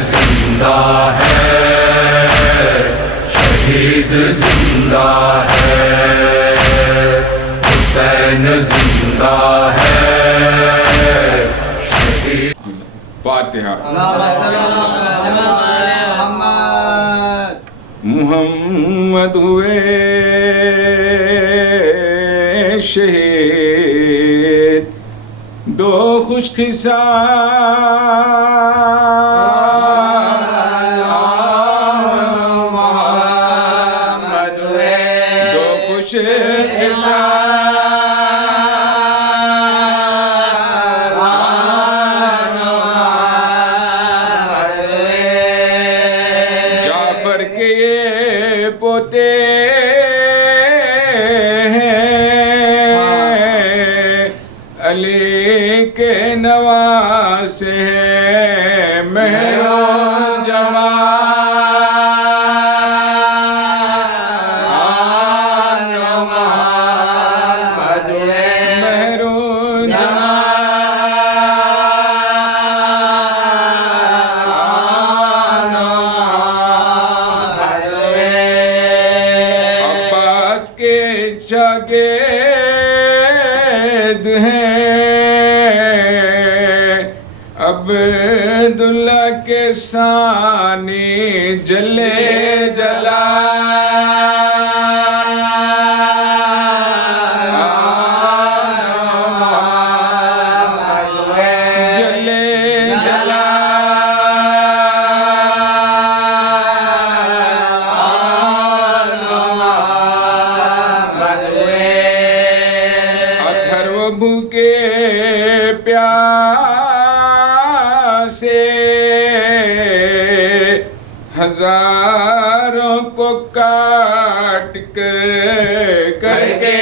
زندہ ہے، شہید زندہ ہے، حسین زندہ ہے، شہید۔ فاتحہ۔ محمد ہوئے شہید، دو خوش محمد ہوئے، دو خوش جعفر کے یہ پوتے علی کے نواسے ہیں، مہر و جمال محمد ہوئے، مہر و جمال محمد ہوئے۔ عباس کے شاگرد ہیں، عبداللہ کے ثانی جلے بھوکے پیاسے ہزاروں کو کاٹ کر کے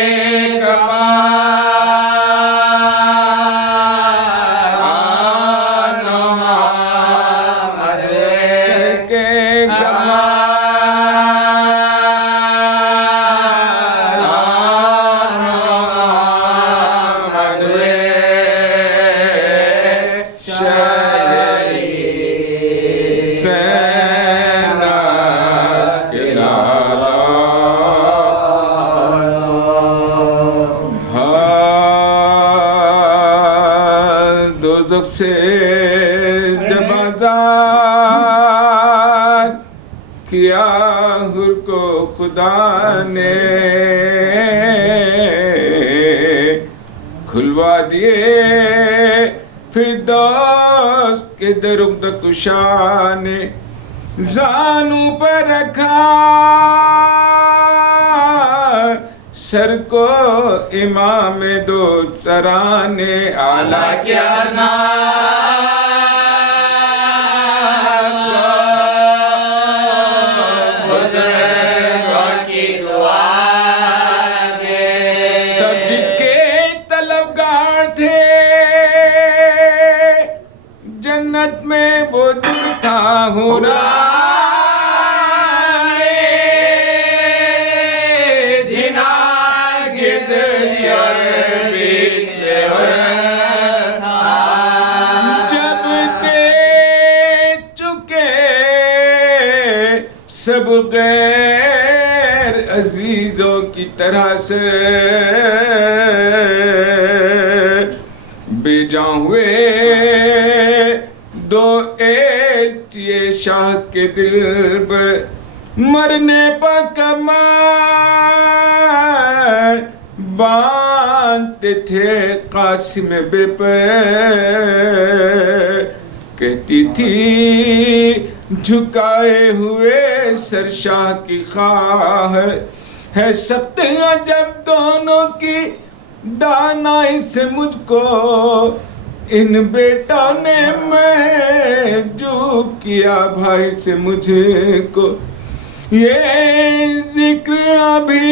دوزخ سے جب آزاد کیا حر کو خدا نے، کھلوا دیے فردوس کے درگدکشا نے، زانو پر رکھا سر کو امام دو سرانے، اعلیٰ کیا بزرگوں کی دعا دے، سب جس کے طلبگار تھے جنت میں وہ دل تھا ہورا سب غیر عزیزوں کی طرح سے بے جاں ہوئے دو ایٹیے شاہ کے دل پر، مرنے پر کمر باندھتے تھے قاسم بے پر، کہتی تھی جھکائے ہوئے سر شاہ کی خواہ ہے، سخت عجب دونوں کی دانائی سے مجھ کو، ان بیٹا نے محجوب کیا بھائی سے مجھ کو، یہ ذکر ابھی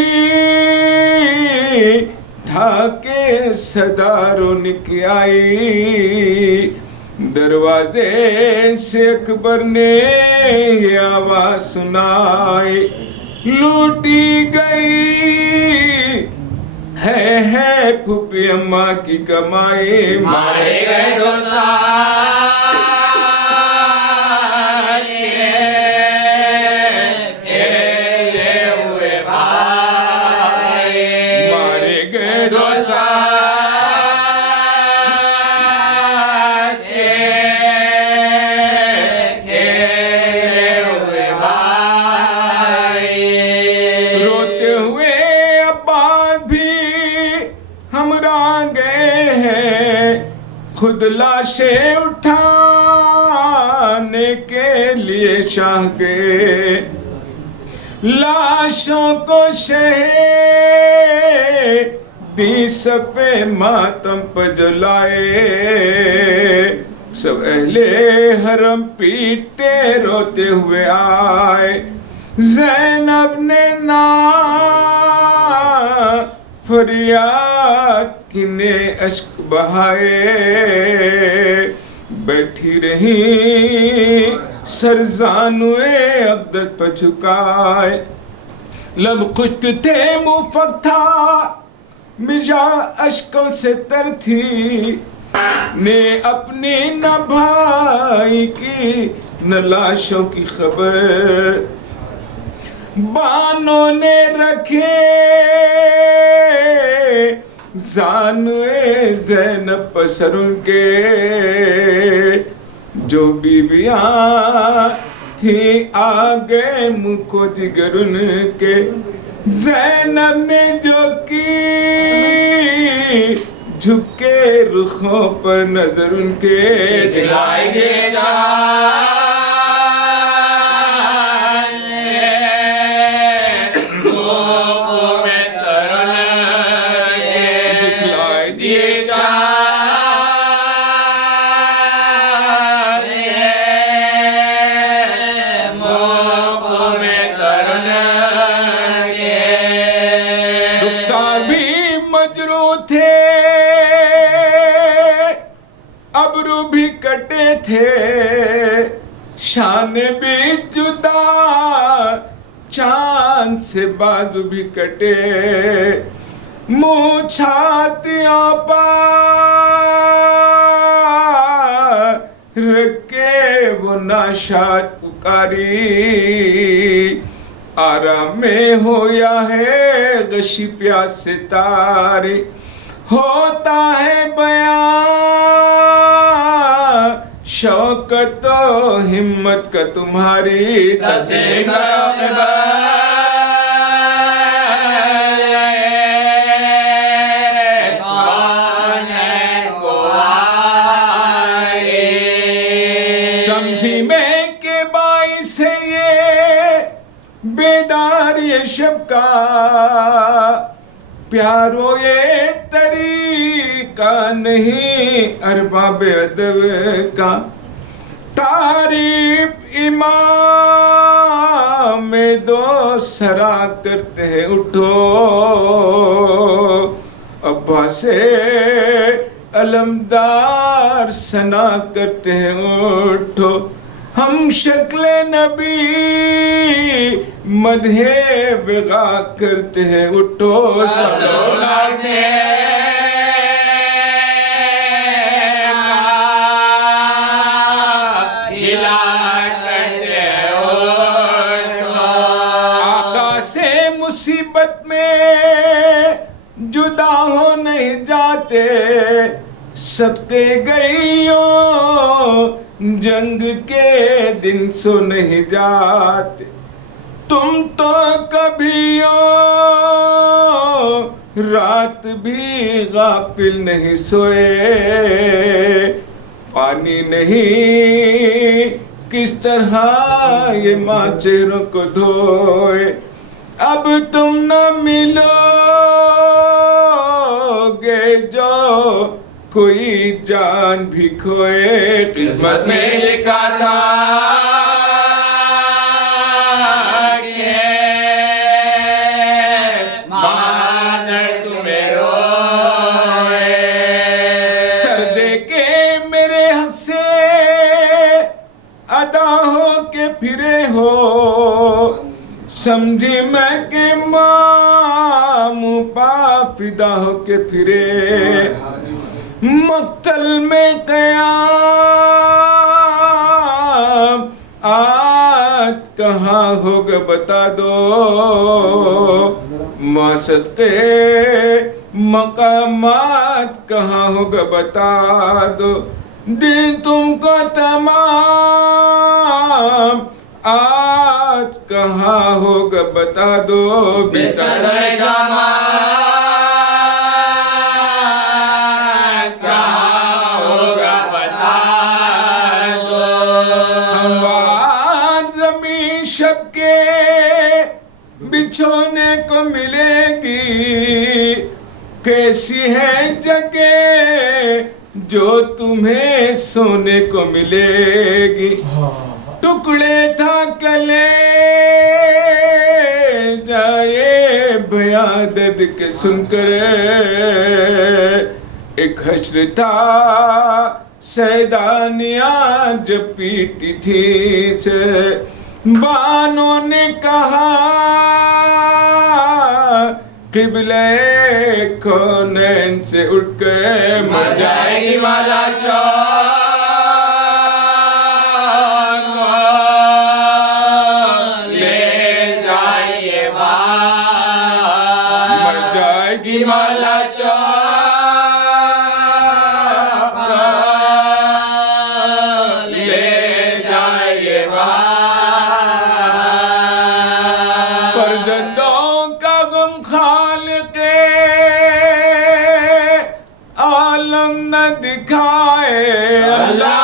تھا کہ صدا رونق آئی، دروازے سے اکبر نے یہ آواز سنائی، لوٹی گئی ہے پھوپھی اماں کی کمائی، مارے گئے دو سال خود لاشیں اٹھانے کے لیے شاہ گئے، لاشوں کو شہیدی صفِ ماتم پر جلائے، سب اہل حرم پیٹتے روتے ہوئے آئے، زینب نے فریاد کنے اشک بہائے، بیٹھی رہی سر زانوئے اقدس پر جھکائے، لب خشک تھے منہ فک تھا مجا اشکوں سے تر تھی، نے اپنی نہ بھائی کی نہ لاشوں کی خبر، بانوں نے رکھے زانوئے زینب پر سر ان کے، جو بیویاں تھی آگے منہ کو جگر ان کے، زینب نے جو کی جھکے رخوں پر نظر ان کے، دکھائیں گے رخسار بھی مجروح تھے، ابرو بھی کٹے تھے، شانے بھی جدا، چاند سے بازو بھی کٹے، منہ چھاتیاں پر رکھ کے وہ ناشاد پکاری، آرام میں ہویا ہے غشی پیاس سے تاری، ہوتا ہے بیان شوکت و ہمت کا تمہاری، تقسیم سمجھی میں کہ باعث ہے یہ بیدار یہ شب کا، پیارو یہ طریقہ نہیں ارباب ادب کا، تعریف امام دو سرا کرتے ہیں اٹھو، ابا سے علمدار ثنا کرتے ہیں اٹھو، ہم شکل نبی مدح وغا کرتے ہیں اٹھو، سب لوگ آقا سے مصیبت میں جدا ہو نہیں جاتے، صدقے گئیوں جنگ کے دن سو نہیں جاتے، تم تو کبھیوں رات بھی غافل نہیں سوئے، پانی نہیں کس طرح یہ ماں چہروں کو دھوئے، اب تم نہ ملو گے جو کوئی جان بھی کھوئے، قسمت میں لکھا تھا کہ مادر تمہیں روئے، سر دے کے میرے حق سے ادا ہو کے پھرے ہو، سمجھی میں کہ ماں منہ پا فدا ہو کے پھرے، مقتل میں قیام آج کہاں ہوگا بتا دو، ماں صدقے مقامات کہاں ہوگا بتا دو، دل تم کو تمام آج کہاں ہوگا بتا دو، بستر جماعت کہاں ہوگا ایسی ہے جگہ جو تمہیں سونے کو ملے گی ٹکڑے تھا کلے جائے بیادت کے سن کر ایک حشر تھا سیدانیاں جب پیٹی تھی سے بانوں نے کہا قبلہ کونین سے اٹھ کے مر جائے گی مالا چوک لے جائیے بات مر جائے گی مالا چوک لے جائیے بات فرزندوں کا غم خالق عالم نہ دکھائے اللہ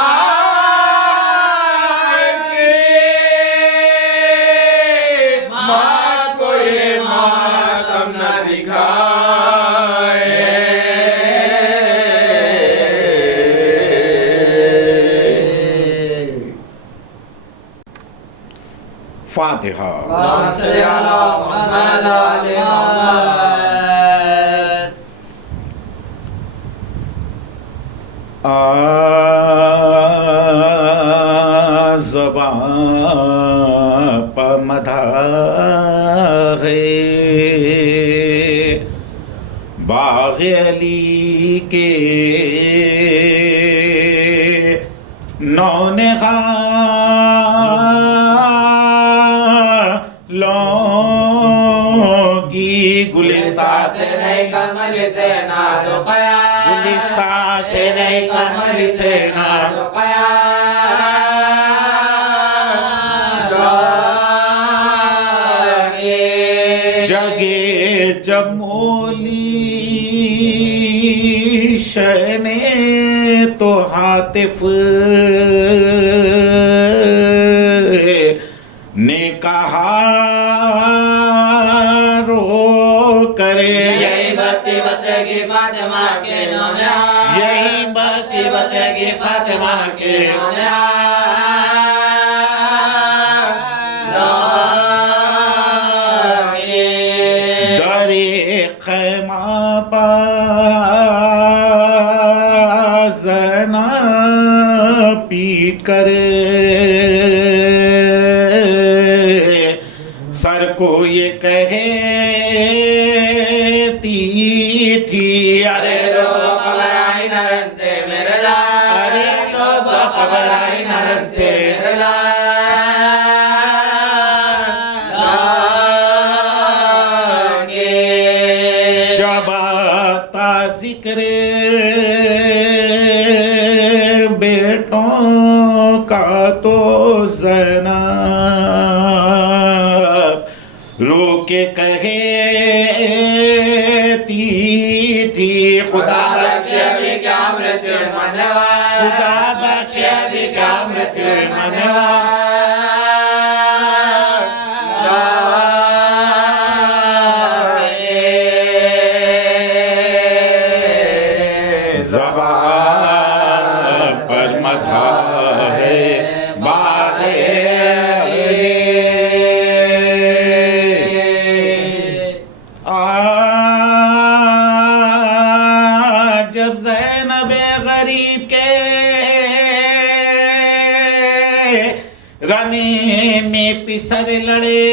کی ماں کو یہ ماتم نہ دکھائے فاتحہ اللهم صل على محمد وعلى آل محمد زبان پر مدح ہے باغ علی کے نونہالوں کی گلستان سے نہیں کمل دینا تو قیام گلستان سے نہیں کمل سے نہ تو قیام جگے جب مولی شہنے تو حاطف نے کہا رو کرے یہی بستی بسے گی فاطمہ کے نونے یہی بستی بسے گی فاطمہ کے در خیمہ پر زینب پیٹ کر سر کو یہ کہتی تھی ارے لوگوں خبر آئی نرن سے میرے لائے ارے لوگوں خبر آئی نرن سے میرے لائے جب آتا ذکر بیٹوں کا تو زینب رو کے کہتی تھی خدا بخشے ابھی کیا مرتیو منوائے خدا بخشے ابھی کیا مرتیو زبان پر مدح ہے باغ جب زینب غریب کے رنے میں پسر لڑے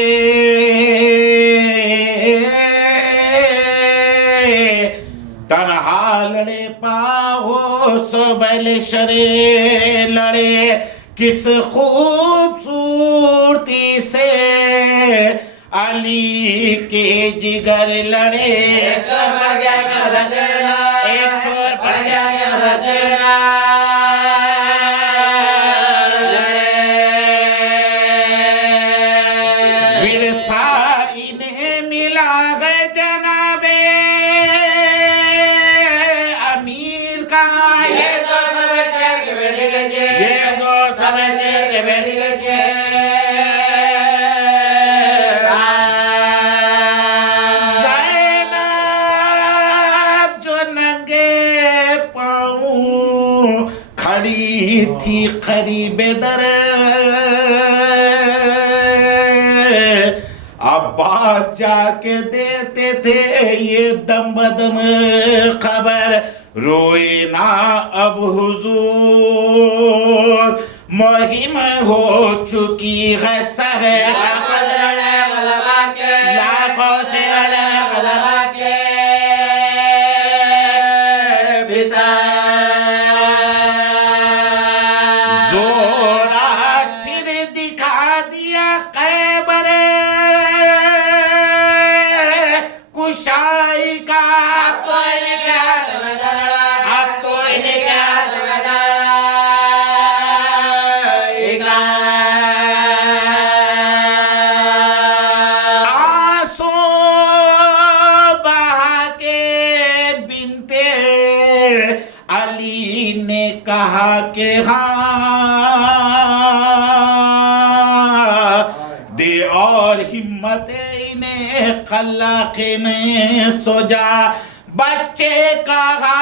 تنہا لڑے پاؤ سو بیل شرے لڑے کس خوبصورتی سے علی کے جگر لڑے ایک چور پڑ گیا غزہ تیرا ایک چور پڑ گیا غزہ تیرا ورثہ انہیں ملا ہے جناب امیر کا یہ تو سمجھے کہ بیٹی گجے یہ تو سمجھے کہ بیٹی گجے زینب جو تھی قریب در عباس جا کے دیتے تھے یہ دم بدم خبر روئے نا اب حضور مہم ہو چکی ہے سحر لاکھوں سے لڑے غلبہ کے زورا پھر دکھا دیا خیبر کشائی کا کہا کہ ہاں دے اور ہمت انہیں خلاق نے سوجا بچے کہا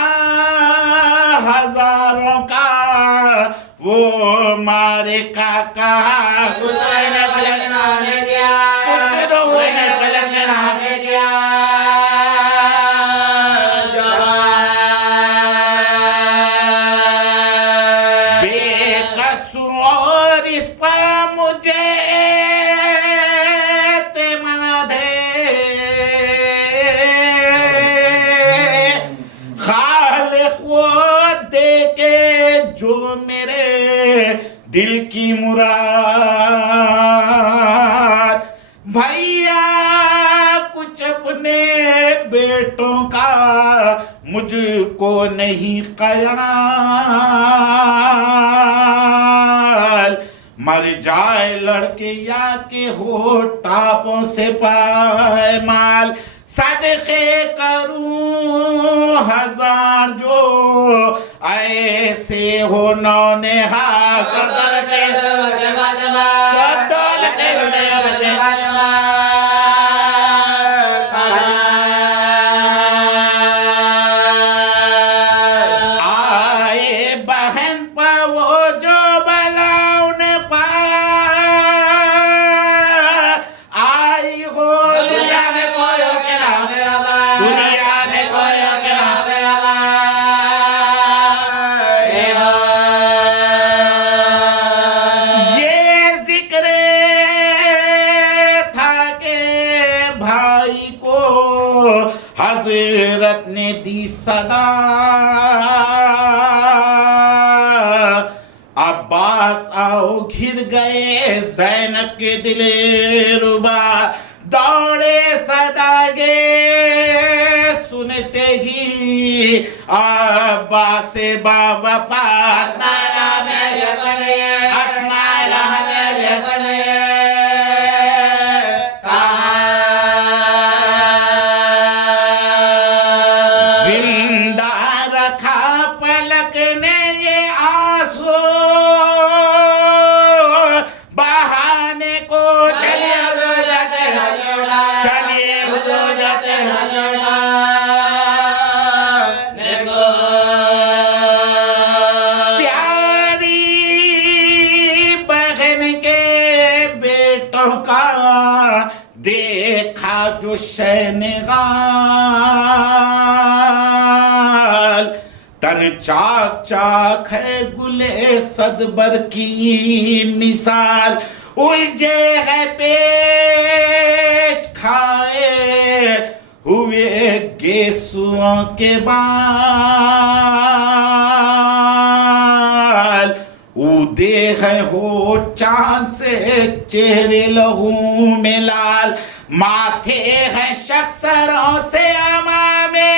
ہزاروں کا وہ مارے کا کہا کچھ انہیں بلکنا نے دیا کچھ روح نے بلکنا نے دیا جو میرے دل کی مراد بھائیا کچھ اپنے بیٹوں کا مجھ کو نہیں خیال مر جائے لڑکے یا کہ ہو ٹاپوں سے پائمال صدقے کروں ہزار جو ایسے ہو نو نہاد صدقے صدقے آئے بہن پا وہ جو بلاؤں نے پایا آئی ہو دنیا میں کوئی ہو کے نام دنیا میں کوئی ہو کے نام یہ ذکر تھا کہ بھائی کو حضرت نے دی صدا عباس آؤ گھر گئے زینب کے دل ربا دوڑے صداگے سنتے ہی عباس با وفا اسمائرہ میرے بنے اسمائرہ میرے بنے زندہ رکھا فلک نے یہ آنسو بہانے کو چلے پیاری بہن کے بیٹوں کا دیکھا جو شینغال تن چاک چاک ہے گلے صدبر کی مثال الجھے ہے پیچ کھائے ہوئے گیسوؤں کے بال اودے ہے ہو چاند سے چہرے لہو میں لال ماتھے ہے شخصروں سے امامے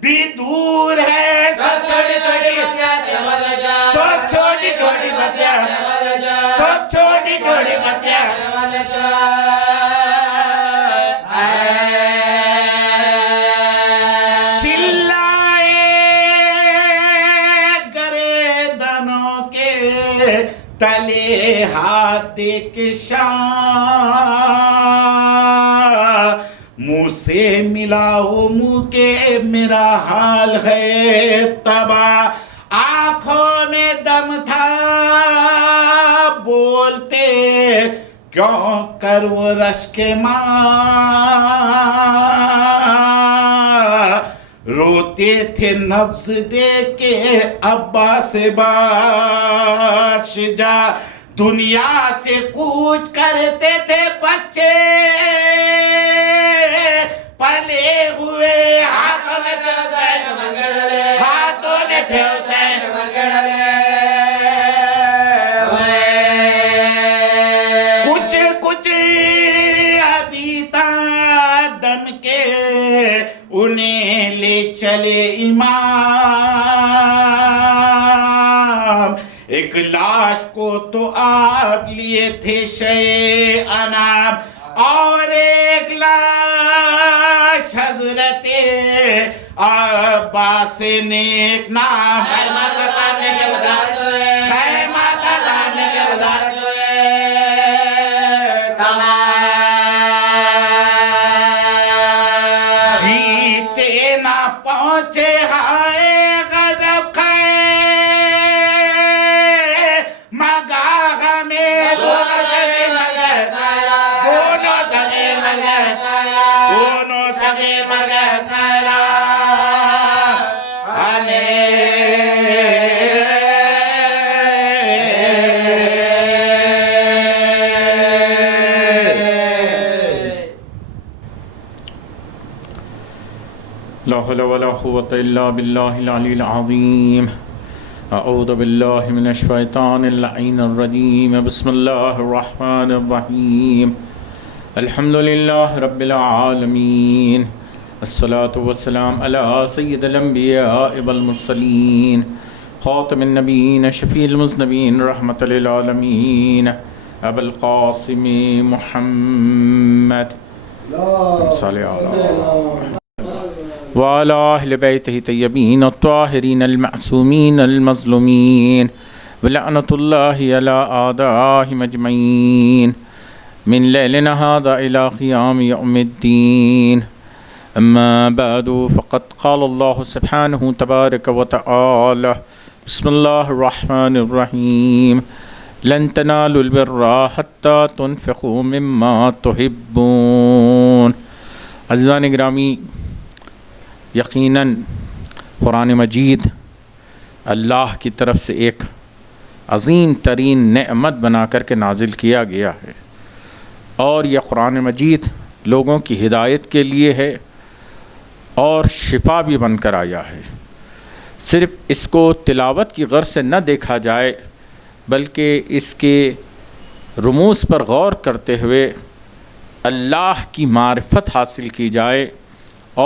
بھی دور ہے سب چھوٹی چھوٹی سب چھوٹی چھوٹی بستیاں سب چھوٹی چھوٹی بستیاں چلائے گریدنوں کے تلے ہاتھ کے شاہ منہ سے ملاؤ منہ کے میرا حال ہے تباہ آنکھوں میں دم تھا بولتے کیوں کر وہ رشک ماں، روتے تھے نبض دے کے عباس باشجا، دنیا سے کوچ کرتے تھے بچے پلے ہوئے ہاتھوں میں تھے حسین، ہاتھوں میں تھے حسین کچھ کچھ ابھی تا دم کے انہیں لے چلے امام، ایک لاش کو تو آپ لیے تھے شیء انام، اور ایک لاش حضرت عباس نیک نام، خیمہ کا سامنے کے وزارت ہوئے، خیمہ کا سامنے کے وزارت ہوئے جیتے نہ پہنچے ہائے غضب مگاہ میں دونوں صغیر مر گئے، دونوں صغیر مر گئے، دونوں صغیر مر گئے، لا حول ولا قوة إلا بالله العلي العظيم. أعوذ بالله من الشيطان اللعين الرجيم. بسم الله الرحمن الرحيم. الحمد لله رب العالمين. الصلاة والسلام على سيد الأنبياء والمرسلين خاتم النبيين شفيع المذنبين رحمة للعالمين أبا القاسم محمد صلى الله وعلى أهل بيته الطيبين الطاهرين المعصومين المظلومين ولعنة الله على أعدائهم أجمعين من ليلنا هذا إلى قيام يوم الدين. أما بعد فقد قال الله سبحانه تبارك وتعالى بسم الله الرحمن الرحيم لن تنالوا البر حتى تنفقوا مما تحبون. عزیزان گرامی، یقیناً قرآن مجید اللہ کی طرف سے ایک عظیم ترین نعمت بنا کر کے نازل کیا گیا ہے، اور یہ قرآن مجید لوگوں کی ہدایت کے لیے ہے اور شفا بھی بن کر آیا ہے. صرف اس کو تلاوت کی غرض سے نہ دیکھا جائے بلکہ اس کے رموز پر غور کرتے ہوئے اللہ کی معرفت حاصل کی جائے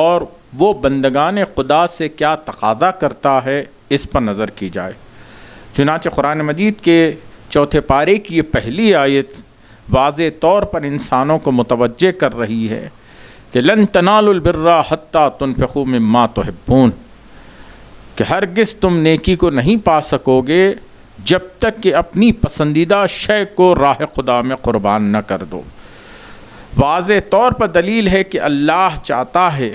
اور وہ بندگان خدا سے کیا تقاضا کرتا ہے اس پر نظر کی جائے. چنانچہ قرآن مجید کے چوتھے پارے کی یہ پہلی آیت واضح طور پر انسانوں کو متوجہ کر رہی ہے کہ لن تنالوا البر حتی تنفقوا مما تحبون، کہ ہرگز تم نیکی کو نہیں پا سکو گے جب تک کہ اپنی پسندیدہ شے کو راہ خدا میں قربان نہ کر دو. واضح طور پر دلیل ہے کہ اللہ چاہتا ہے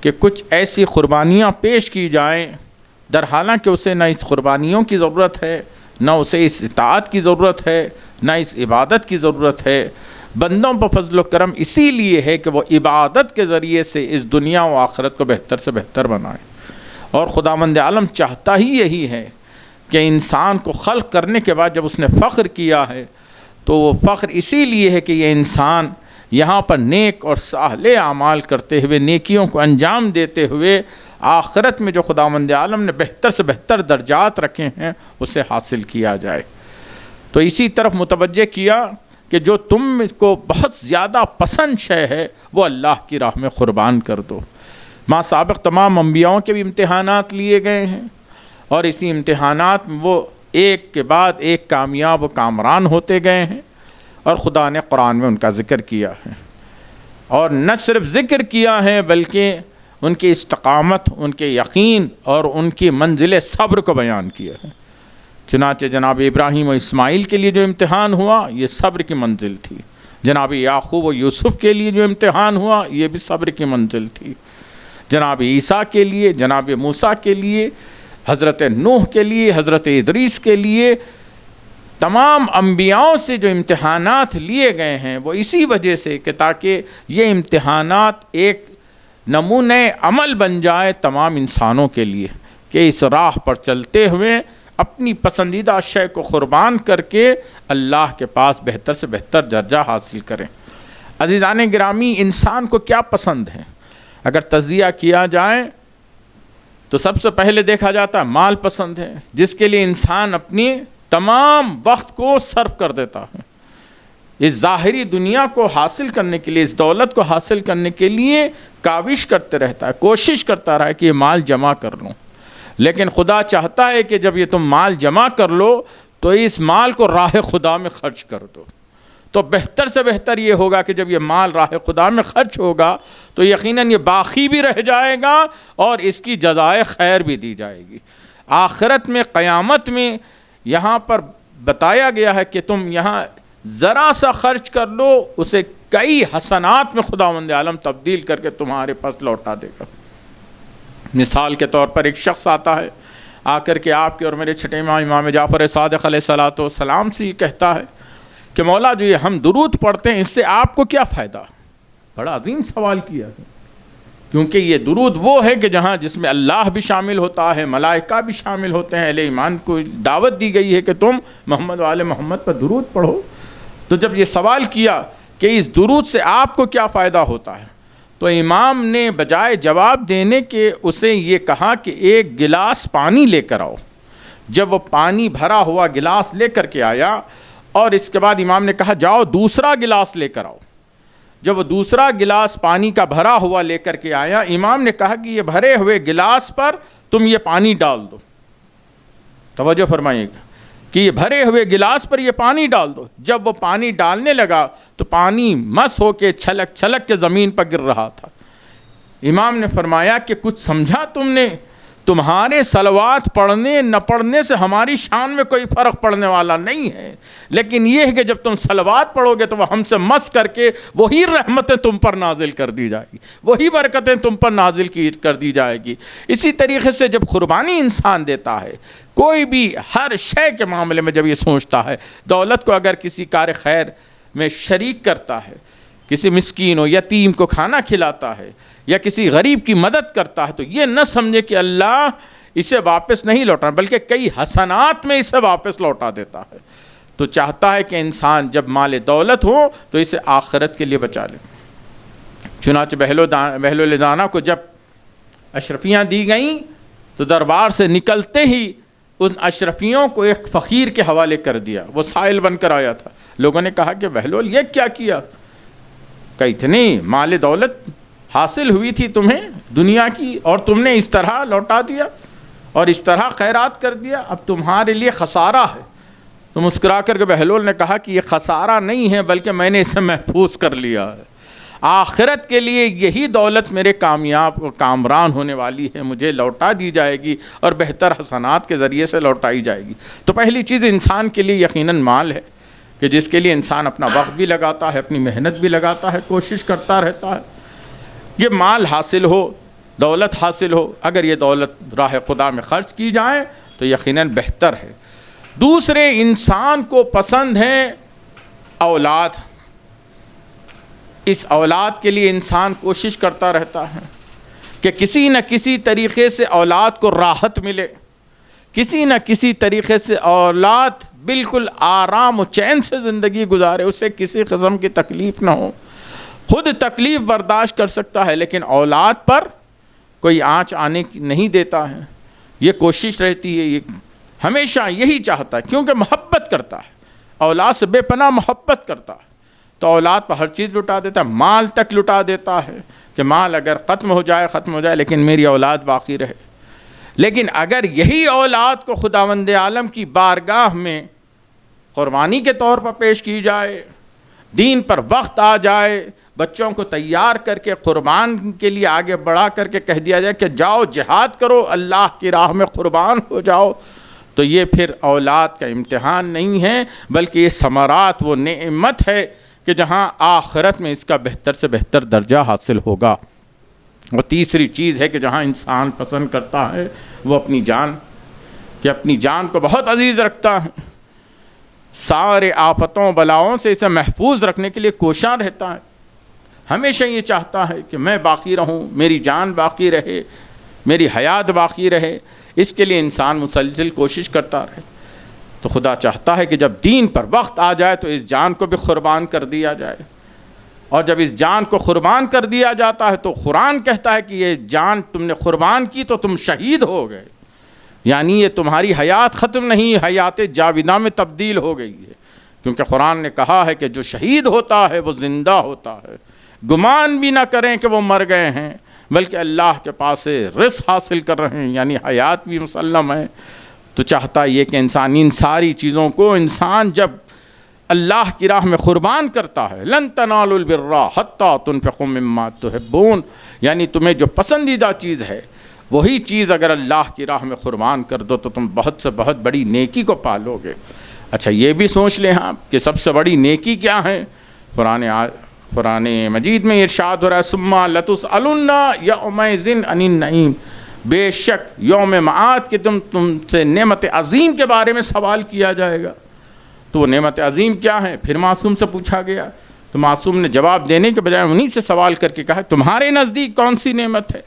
کہ کچھ ایسی قربانیاں پیش کی جائیں در حالانکہ اسے نہ اس قربانیوں کی ضرورت ہے، نہ اسے اس اطاعت کی ضرورت ہے، نہ اس عبادت کی ضرورت ہے. بندوں پر فضل و کرم اسی لیے ہے کہ وہ عبادت کے ذریعے سے اس دنیا و آخرت کو بہتر سے بہتر بنائیں. اور خداوند عالم چاہتا ہی یہی ہے کہ انسان کو خلق کرنے کے بعد جب اس نے فخر کیا ہے تو وہ فخر اسی لیے ہے کہ یہ انسان یہاں پر نیک اور صالح اعمال کرتے ہوئے، نیکیوں کو انجام دیتے ہوئے آخرت میں جو خداوند عالم نے بہتر سے بہتر درجات رکھے ہیں اسے حاصل کیا جائے. تو اسی طرف متوجہ کیا کہ جو تم کو بہت زیادہ پسند شے ہے وہ اللہ کی راہ میں قربان کر دو. ماں سابق تمام انبیاؤں کے بھی امتحانات لیے گئے ہیں اور اسی امتحانات میں وہ ایک کے بعد ایک کامیاب و کامران ہوتے گئے ہیں، اور خدا نے قرآن میں ان کا ذکر کیا ہے. اور نہ صرف ذکر کیا ہے بلکہ ان کی استقامت، ان کے یقین اور ان کی منزل صبر کو بیان کیا ہے. چنانچہ جناب ابراہیم و اسماعیل کے لیے جو امتحان ہوا یہ صبر کی منزل تھی، جناب یعقوب و یوسف کے لیے جو امتحان ہوا یہ بھی صبر کی منزل تھی، جناب عیسیٰ کے لیے، جناب موسیٰ کے لیے حضرت نوح کے لیے، حضرت ادریس کے لیے، تمام انبیاؤں سے جو امتحانات لیے گئے ہیں وہ اسی وجہ سے کہ تاکہ یہ امتحانات ایک نمونۂ عمل بن جائے تمام انسانوں کے لیے، کہ اس راہ پر چلتے ہوئے اپنی پسندیدہ شے کو قربان کر کے اللہ کے پاس بہتر سے بہتر درجہ حاصل کریں۔ عزیزان گرامی، انسان کو کیا پسند ہے؟ اگر تجزیہ کیا جائے تو سب سے پہلے دیکھا جاتا ہے مال پسند ہے، جس کے لیے انسان اپنی تمام وقت کو صرف کر دیتا ہے۔ اس ظاہری دنیا کو حاصل کرنے کے لیے، اس دولت کو حاصل کرنے کے لیے کاوش کرتے رہتا ہے، کوشش کرتا رہا ہے کہ یہ مال جمع کر لوں، لیکن خدا چاہتا ہے کہ جب یہ تم مال جمع کر لو تو اس مال کو راہ خدا میں خرچ کر دو۔ تو بہتر سے بہتر یہ ہوگا کہ جب یہ مال راہ خدا میں خرچ ہوگا تو یقیناً یہ باقی بھی رہ جائے گا اور اس کی جزائے خیر بھی دی جائے گی۔ آخرت میں، قیامت میں یہاں پر بتایا گیا ہے کہ تم یہاں ذرا سا خرچ کر لو، اسے کئی حسنات میں خداوند عالم تبدیل کر کے تمہارے پاس لوٹا دے گا۔ مثال کے طور پر ایک شخص آتا ہے، آ کر کے آپ کے اور میرے چھٹے امام جعفر صادق علیہ السلام سے یہ کہتا ہے کہ مولا جو یہ ہم درود پڑھتے ہیں اس سے آپ کو کیا فائدہ؟ بڑا عظیم سوال کیا ہے، کیونکہ یہ درود وہ ہے کہ جس میں اللہ بھی شامل ہوتا ہے، ملائکہ بھی شامل ہوتے ہیں، اہل ایمان کو دعوت دی گئی ہے کہ تم محمد و آل محمد پر درود پڑھو۔ تو جب یہ سوال کیا کہ اس درود سے آپ کو کیا فائدہ ہوتا ہے، تو امام نے بجائے جواب دینے کے اسے یہ کہا کہ ایک گلاس پانی لے کر آؤ۔ جب وہ پانی بھرا ہوا گلاس لے کر کے آیا اور اس کے بعد امام نے کہا جاؤ دوسرا گلاس لے کر آؤ۔ جب وہ دوسرا گلاس پانی کا بھرا ہوا لے کر کے آیا، امام نے کہا کہ یہ بھرے ہوئے گلاس پر تم یہ پانی ڈال دو۔ توجہ فرمائیے گا کہ یہ بھرے ہوئے گلاس پر یہ پانی ڈال دو۔ جب وہ پانی ڈالنے لگا تو پانی مس ہو کے چھلک چھلک کے زمین پر گر رہا تھا۔ امام نے فرمایا کہ کچھ سمجھا تم نے؟ تمہارے صلوات پڑھنے نہ پڑھنے سے ہماری شان میں کوئی فرق پڑنے والا نہیں ہے، لیکن یہ ہے کہ جب تم صلوات پڑھو گے تو وہ ہم سے مس کر کے وہی رحمتیں تم پر نازل کر دی جائے گی، وہی برکتیں تم پر نازل کر دی جائے گی۔ اسی طریقے سے جب قربانی انسان دیتا ہے، کوئی بھی ہر شے کے معاملے میں جب یہ سوچتا ہے، دولت کو اگر کسی کار خیر میں شریک کرتا ہے، کسی مسکین و یتیم کو کھانا کھلاتا ہے یا کسی غریب کی مدد کرتا ہے، تو یہ نہ سمجھے کہ اللہ اسے واپس نہیں لوٹا، بلکہ کئی حسنات میں اسے واپس لوٹا دیتا ہے۔ تو چاہتا ہے کہ انسان جب مال دولت ہو تو اسے آخرت کے لیے بچا لے۔ چنانچہ بہلول دانا کو جب اشرفیاں دی گئیں تو دربار سے نکلتے ہی ان اشرفیوں کو ایک فقیر کے حوالے کر دیا، وہ سائل بن کر آیا تھا۔ لوگوں نے کہا کہ بہلول یہ کیا کیا؟ کہ اتنی مال دولت حاصل ہوئی تھی تمہیں دنیا کی اور تم نے اس طرح لوٹا دیا اور اس طرح خیرات کر دیا، اب تمہارے لیے خسارہ ہے۔ تو مسکرا کر کے بہلول نے کہا کہ یہ خسارہ نہیں ہے بلکہ میں نے اسے محفوظ کر لیا ہے، آخرت کے لیے یہی دولت میرے کامیاب و کامران ہونے والی ہے، مجھے لوٹا دی جائے گی اور بہتر حسنات کے ذریعے سے لوٹائی جائے گی۔ تو پہلی چیز انسان کے لیے یقیناً مال ہے، کہ جس کے لیے انسان اپنا وقت بھی لگاتا ہے، اپنی محنت بھی لگاتا ہے، کوشش کرتا رہتا ہے۔ یہ مال حاصل ہو، دولت حاصل ہو، اگر یہ دولت راہ خدا میں خرچ کی جائے تو یقیناً بہتر ہے۔ دوسرے، انسان کو پسند ہے اولاد، اس اولاد کے لیے انسان کوشش کرتا رہتا ہے کہ کسی نہ کسی طریقے سے اولاد کو راحت ملے، کسی نہ کسی طریقے سے اولاد بالکل آرام و چین سے زندگی گزارے، اسے کسی قسم کی تکلیف نہ ہو۔ خود تکلیف برداشت کر سکتا ہے لیکن اولاد پر کوئی آنچ آنے کی نہیں دیتا ہے، یہ کوشش رہتی ہے، یہ ہمیشہ یہی چاہتا ہے کیونکہ محبت کرتا ہے، اولاد سے بے پناہ محبت کرتا ہے، تو اولاد پر ہر چیز لٹا دیتا ہے، مال تک لٹا دیتا ہے کہ مال اگر ختم ہو جائے لیکن میری اولاد باقی رہے۔ لیکن اگر یہی اولاد کو خداوند عالم کی بارگاہ میں قربانی کے طور پر پیش کی جائے، دین پر وقت آ جائے، بچوں کو تیار کر کے قربان کے لیے آگے بڑھا کر کے کہہ دیا جائے کہ جاؤ جہاد کرو، اللہ کی راہ میں قربان ہو جاؤ، تو یہ پھر اولاد کا امتحان نہیں ہے بلکہ یہ ثمرات وہ نعمت ہے کہ جہاں آخرت میں اس کا بہتر سے بہتر درجہ حاصل ہوگا۔ اور تیسری چیز ہے کہ جہاں انسان پسند کرتا ہے وہ اپنی جان کہ اپنی جان کو بہت عزیز رکھتا ہے، سارے آفتوں بلاؤں سے اسے محفوظ رکھنے کے لیے کوشاں رہتا ہے، ہمیشہ یہ چاہتا ہے کہ میں باقی رہوں، میری جان باقی رہے، میری حیات باقی رہے، اس کے لیے انسان مسلسل کوشش کرتا رہے۔ تو خدا چاہتا ہے کہ جب دین پر وقت آ جائے تو اس جان کو بھی قربان کر دیا جائے، اور جب اس جان کو قربان کر دیا جاتا ہے تو قرآن کہتا ہے کہ یہ جان تم نے قربان کی تو تم شہید ہو گئے، یعنی یہ تمہاری حیات ختم نہیں، حیات جاوداں میں تبدیل ہو گئی ہے، کیونکہ قرآن نے کہا ہے کہ جو شہید ہوتا ہے وہ زندہ ہوتا ہے۔ گمان بھی نہ کریں کہ وہ مر گئے ہیں، بلکہ اللہ کے پاس سے رزق حاصل کر رہے ہیں، یعنی حیات بھی مسلم ہے۔ تو چاہتا یہ کہ انسان ان ساری چیزوں کو انسان جب اللہ کی راہ میں قربان کرتا ہے، لن تنالوا البر حتی تنفقوا مما تحبون، یعنی تمہیں جو پسندیدہ چیز ہے وہی چیز اگر اللہ کی راہ میں قربان کر دو تو تم بہت سے بہت بڑی نیکی کو پالو گے۔ اچھا یہ بھی سوچ لیں ہاں کہ سب سے بڑی نیکی کیا ہے؟ قرآن مجید میں ارشاد ہو رہا ہے ثم لتسألن یومئذ عن النعیم، بے شک یوم معاد کہ تم سے نعمت عظیم کے بارے میں سوال کیا جائے گا۔ تو وہ نعمت عظیم کیا ہے؟ پھر معصوم سے پوچھا گیا، تو معصوم نے جواب دینے کے بجائے انہی سے سوال کر کے کہا تمہارے نزدیک کون سی نعمت ہے؟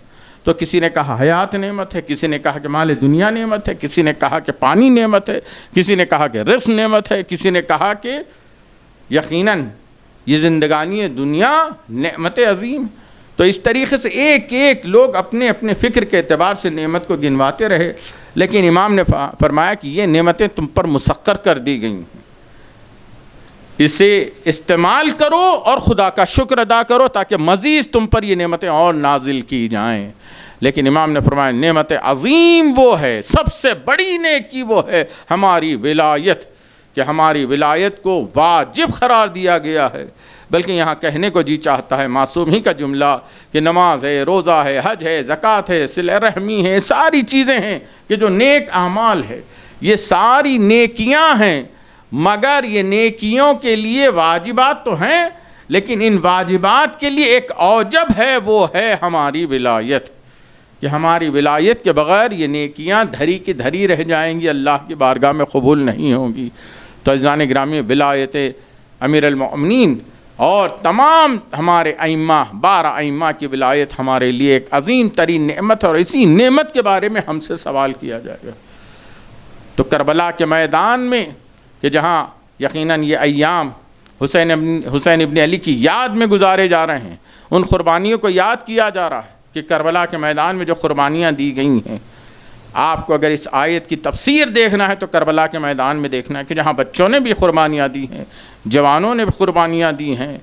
تو کسی نے کہا حیات نعمت ہے، کسی نے کہا کہ مال دنیا نعمت ہے، کسی نے کہا کہ پانی نعمت ہے، کسی نے کہا کہ رزق نعمت ہے، کسی نے کہا کہ یقیناً یہ زندگانی دنیا نعمت عظیم۔ تو اس طریقے سے ایک ایک لوگ اپنے اپنے فکر کے اعتبار سے نعمت کو گنواتے رہے، لیکن امام نے فرمایا کہ یہ نعمتیں تم پر مسخر کر دی گئی ہیں، اسے استعمال کرو اور خدا کا شکر ادا کرو تاکہ مزید تم پر یہ نعمتیں اور نازل کی جائیں۔ لیکن امام نے فرمایا نعمت عظیم وہ ہے، سب سے بڑی نیکی وہ ہے ہماری ولایت، کہ ہماری ولایت کو واجب قرار دیا گیا ہے۔ بلکہ یہاں کہنے کو جی چاہتا ہے معصوم ہی کا جملہ کہ نماز ہے، روزہ ہے، حج ہے، زکوٰۃ ہے، صلہ رحمی ہے، ساری چیزیں ہیں کہ جو نیک اعمال ہے، یہ ساری نیکیاں ہیں، مگر یہ نیکیوں کے لیے واجبات تو ہیں، لیکن ان واجبات کے لیے ایک اوجب ہے، وہ ہے ہماری ولایت، کہ ہماری ولایت کے بغیر یہ نیکیاں دھری کی دھری رہ جائیں گی، اللہ کی بارگاہ میں قبول نہیں ہوں گی۔ تو عزیزان گرامی، ولایت امیر المؤمنین اور تمام ہمارے ائمہ 12 ائمہ کی ولایت ہمارے لیے ایک عظیم ترین نعمت ہے، اور اسی نعمت کے بارے میں ہم سے سوال کیا جائے گا۔ تو کربلا کے میدان میں کہ جہاں یقیناً یہ ایام حسین ابن علی کی یاد میں گزارے جا رہے ہیں، ان قربانیوں کو یاد کیا جا رہا ہے کہ کربلا کے میدان میں جو قربانیاں دی گئی ہیں، آپ کو اگر اس آیت کی تفسیر دیکھنا ہے تو کربلا کے میدان میں دیکھنا ہے کہ جہاں بچوں نے بھی قربانیاں دی ہیں، جوانوں نے بھی قربانیاں دی ہیں،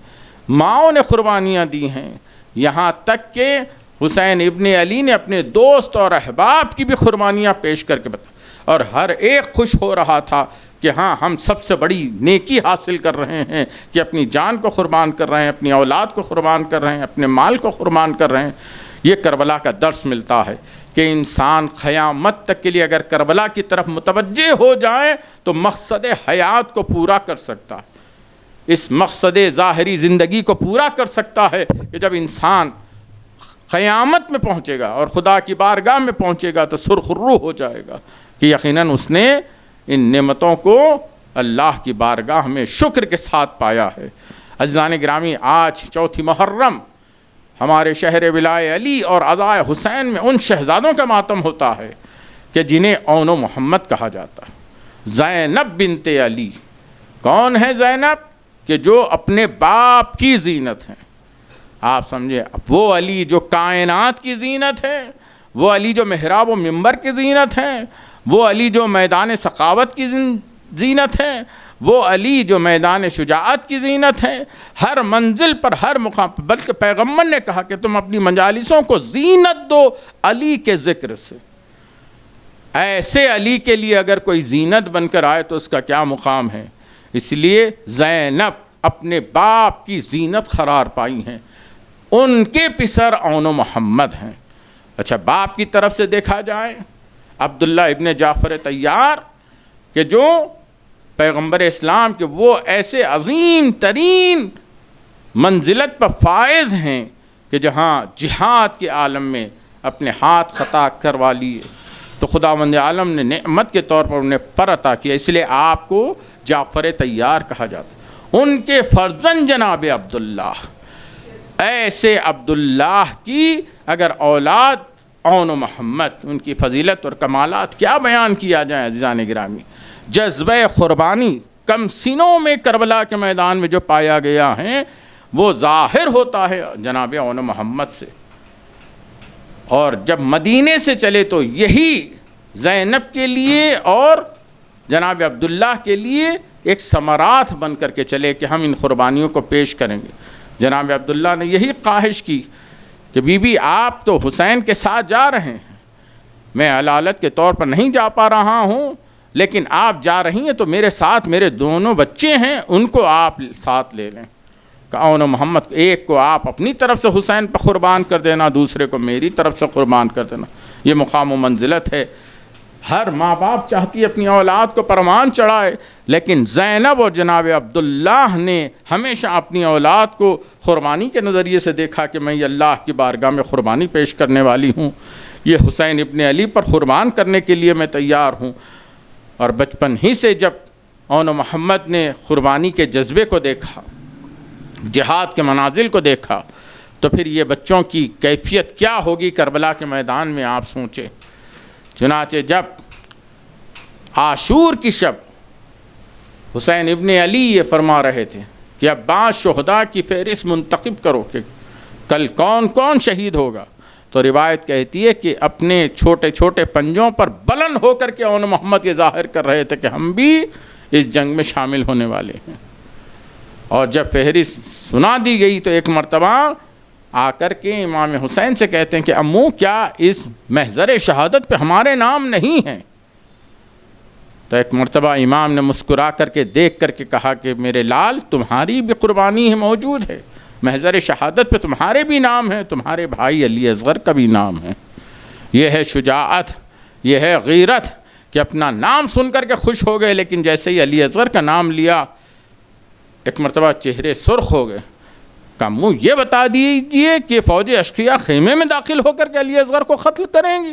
ماؤں نے قربانیاں دی ہیں، یہاں تک کہ حسین ابن علی نے اپنے دوست اور احباب کی بھی قربانیاں پیش کر کے بتایا، اور ہر ایک خوش ہو رہا تھا کہ ہاں ہم سب سے بڑی نیکی حاصل کر رہے ہیں کہ اپنی جان کو قربان کر رہے ہیں، اپنی اولاد کو قربان کر رہے ہیں، اپنے مال کو قربان کر رہے ہیں۔ یہ کربلا کا درس ملتا ہے کہ انسان قیامت تک کے لیے اگر کربلا کی طرف متوجہ ہو جائے تو مقصد حیات کو پورا کر سکتا ہے، اس مقصد ظاہری زندگی کو پورا کر سکتا ہے کہ جب انسان قیامت میں پہنچے گا اور خدا کی بارگاہ میں پہنچے گا تو سرخرو ہو جائے گا کہ یقیناً اس نے ان نعمتوں کو اللہ کی بارگاہ میں شکر کے ساتھ پایا ہے۔ عزیزان گرامی، آج 4 محرم ہمارے شہر ولائے علی اور عزائے حسین میں ان شہزادوں کا ماتم ہوتا ہے کہ جنہیں اون و محمد کہا جاتا ہے۔ زینب بنت علی، کون ہے زینب؟ کہ جو اپنے باپ کی زینت ہیں۔ آپ سمجھے، وہ علی جو کائنات کی زینت ہے، وہ علی جو محراب و منبر کی زینت ہے، وہ علی جو میدان سخاوت کی زینت ہے، وہ علی جو میدان شجاعت کی زینت ہے، ہر منزل پر، ہر مقام پر، بلکہ پیغمبر نے کہا کہ تم اپنی مجالسوں کو زینت دو علی کے ذکر سے۔ ایسے علی کے لیے اگر کوئی زینت بن کر آئے تو اس کا کیا مقام ہے۔ اس لیے زینب اپنے باپ کی زینت قرار پائی ہیں، ان کے پسر اون و محمد ہیں۔ اچھا، باپ کی طرف سے دیکھا جائے عبداللہ ابن جعفر طیار کہ جو پیغمبر اسلام کے وہ ایسے عظیم ترین منزلت پر فائز ہیں کہ جہاں جہاد کے عالم میں اپنے ہاتھ خطا کروا لیے، تو خداوند عالم نے نعمت کے طور پر انہیں پر عطا کیا، اس لیے آپ کو جعفر طیار کہا جاتا ہے۔ ان کے فرزند جناب عبداللہ، ایسے عبداللہ کی اگر اولاد اون و محمد، ان کی فضیلت اور کمالات کیا بیان کیا جائیں عزیزان گرامی۔ جذبہ قربانی کم سینوں میں کربلا کے میدان میں جو پایا گیا ہے وہ ظاہر ہوتا ہے جناب اون و محمد سے، اور جب مدینے سے چلے تو یہی زینب کے لیے اور جناب عبداللہ کے لیے ایک ثمرات بن کر کے چلے کہ ہم ان قربانیوں کو پیش کریں گے۔ جناب عبداللہ نے یہی خواہش کی کہ بی بی آپ تو حسین کے ساتھ جا رہے ہیں، میں علالت کے طور پر نہیں جا پا رہا ہوں، لیکن آپ جا رہی ہیں تو میرے ساتھ میرے دونوں بچے ہیں، ان کو آپ ساتھ لے لیں۔ کہ اون و محمد ایک کو آپ اپنی طرف سے حسین پر قربان کر دینا، دوسرے کو میری طرف سے قربان کر دینا۔ یہ مقام و منزلت ہے، ہر ماں باپ چاہتی ہے اپنی اولاد کو پروان چڑھائے، لیکن زینب اور جناب عبداللہ نے ہمیشہ اپنی اولاد کو قربانی کے نظریے سے دیکھا کہ میں یہ اللہ کی بارگاہ میں قربانی پیش کرنے والی ہوں، یہ حسین ابن علی پر قربان کرنے کے لیے میں تیار ہوں۔ اور بچپن ہی سے جب اون و محمد نے قربانی کے جذبے کو دیکھا، جہاد کے منازل کو دیکھا، تو پھر یہ بچوں کی کیفیت کیا ہوگی کربلا کے میدان میں آپ سوچیں۔ چنانچہ جب عاشور کی شب حسین ابن علی یہ فرما رہے تھے کہ اب 22 شہداء کی فہرست منتخب کرو کہ کل کون کون شہید ہوگا، تو روایت کہتی ہے کہ اپنے چھوٹے چھوٹے پنجوں پر بلند ہو کر کے اون محمد یہ ظاہر کر رہے تھے کہ ہم بھی اس جنگ میں شامل ہونے والے ہیں۔ اور جب فہرست سنا دی گئی تو ایک مرتبہ آ کر کے امام حسین سے کہتے ہیں کہ امو کیا اس محضر شہادت پہ ہمارے نام نہیں ہیں؟ تو ایک مرتبہ امام نے مسکرا کر کے دیکھ کر کے کہا کہ میرے لال تمہاری بھی قربانی ہے موجود ہے، محضر شہادت پہ تمہارے بھی نام ہیں، تمہارے بھائی علی اصغر کا بھی نام ہے۔ یہ ہے شجاعت، یہ ہے غیرت کہ اپنا نام سن کر کے خوش ہو گئے، لیکن جیسے ہی علی اصغر کا نام لیا ایک مرتبہ چہرے سرخ ہو گئے۔ کامو یہ بتا دیجئے کہ فوج اشقیاء خیمے میں داخل ہو کر کے علی اصغر کو قتل کریں گی؟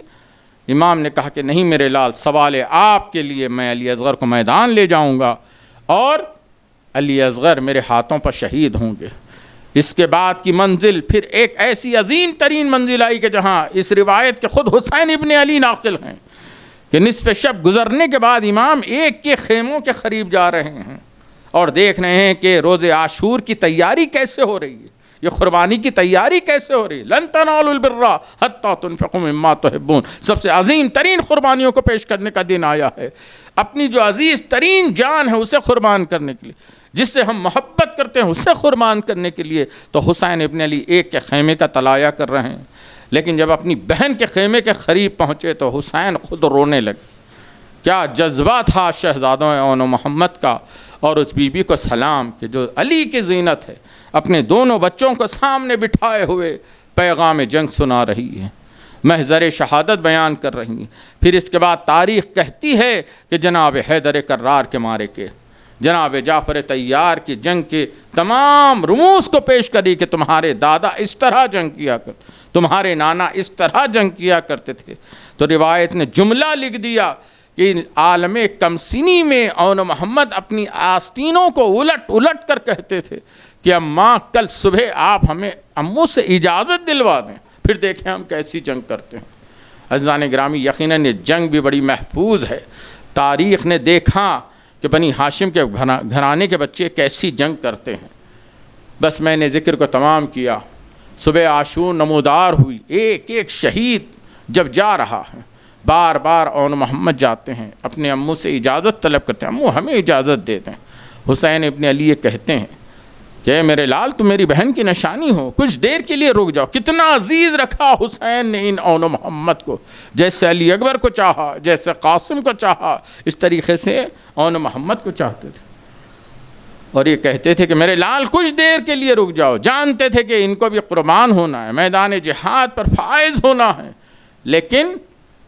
امام نے کہا کہ نہیں میرے لال، سوال آپ کے لیے میں علی اصغر کو میدان لے جاؤں گا اور علی اصغر میرے ہاتھوں پر شہید ہوں گے۔ اس کے بعد کی منزل پھر ایک ایسی عظیم ترین منزل آئی کہ جہاں اس روایت کے خود حسین ابن علی ناقل ہیں کہ نصف شب گزرنے کے بعد امام ایک کے خیموں کے قریب جا رہے ہیں اور دیکھ رہے ہیں کہ روز عاشور کی تیاری کیسے ہو رہی ہے، یہ قربانی کی تیاری کیسے ہو رہی ہے۔ لن تنالوا البر حتی تنفقوا مما تحبون، سب سے عظیم ترین قربانیوں کو پیش کرنے کا دن آیا ہے، اپنی جو عزیز ترین جان ہے اسے قربان کرنے کے لیے، جس سے ہم محبت کرتے ہیں اسے قربان کرنے کے لیے۔ تو حسین ابن علی ایک کے خیمے کا طلایہ کر رہے ہیں، لیکن جب اپنی بہن کے خیمے کے قریب پہنچے تو حسین خود رونے لگے۔ کیا جذبہ تھا شہزادوں اون و محمد کا، اور اس بی بی کو سلام کہ جو علی کی زینت ہے اپنے دونوں بچوں کو سامنے بٹھائے ہوئے پیغام جنگ سنا رہی ہے، محضر شہادت بیان کر رہی ہیں۔ پھر اس کے بعد تاریخ کہتی ہے کہ جناب حیدر کرار کے مارے کے، جناب جعفر طیار کی جنگ کے تمام رموز کو پیش کری کہ تمہارے دادا اس طرح جنگ کیا کرتے، تمہارے نانا اس طرح جنگ کیا کرتے تھے۔ تو روایت نے جملہ لکھ دیا کہ عالم کمسینی میں اون محمد اپنی آستینوں کو الٹ الٹ کر کہتے تھے کہ اماں کل صبح آپ ہمیں امو سے اجازت دلوا دیں، پھر دیکھیں ہم کیسی جنگ کرتے ہیں۔ عزیزان گرامی، یقیناً یہ جنگ بھی بڑی محفوظ ہے۔ تاریخ نے دیکھا کہ بنی ہاشم کے گھرانے کے بچے کیسی جنگ کرتے ہیں۔ بس میں نے ذکر کو تمام کیا، صبح عاشور نمودار ہوئی، ایک ایک شہید جب جا رہا ہے، بار بار اون محمد جاتے ہیں، اپنے امو سے اجازت طلب کرتے ہیں، امو ہمیں اجازت دے دیں۔ حسین ابن علی یہ کہتے ہیں کہ میرے لال تم میری بہن کی نشانی ہو، کچھ دیر کے لیے رک جاؤ۔ کتنا عزیز رکھا حسین نے ان اون محمد کو، جیسے علی اکبر کو چاہا، جیسے قاسم کو چاہا، اس طریقے سے اون محمد کو چاہتے تھے۔ اور یہ کہتے تھے کہ میرے لال کچھ دیر کے لیے رک جاؤ، جانتے تھے کہ ان کو بھی قربان ہونا ہے، میدان جہاد پر فائز ہونا ہے، لیکن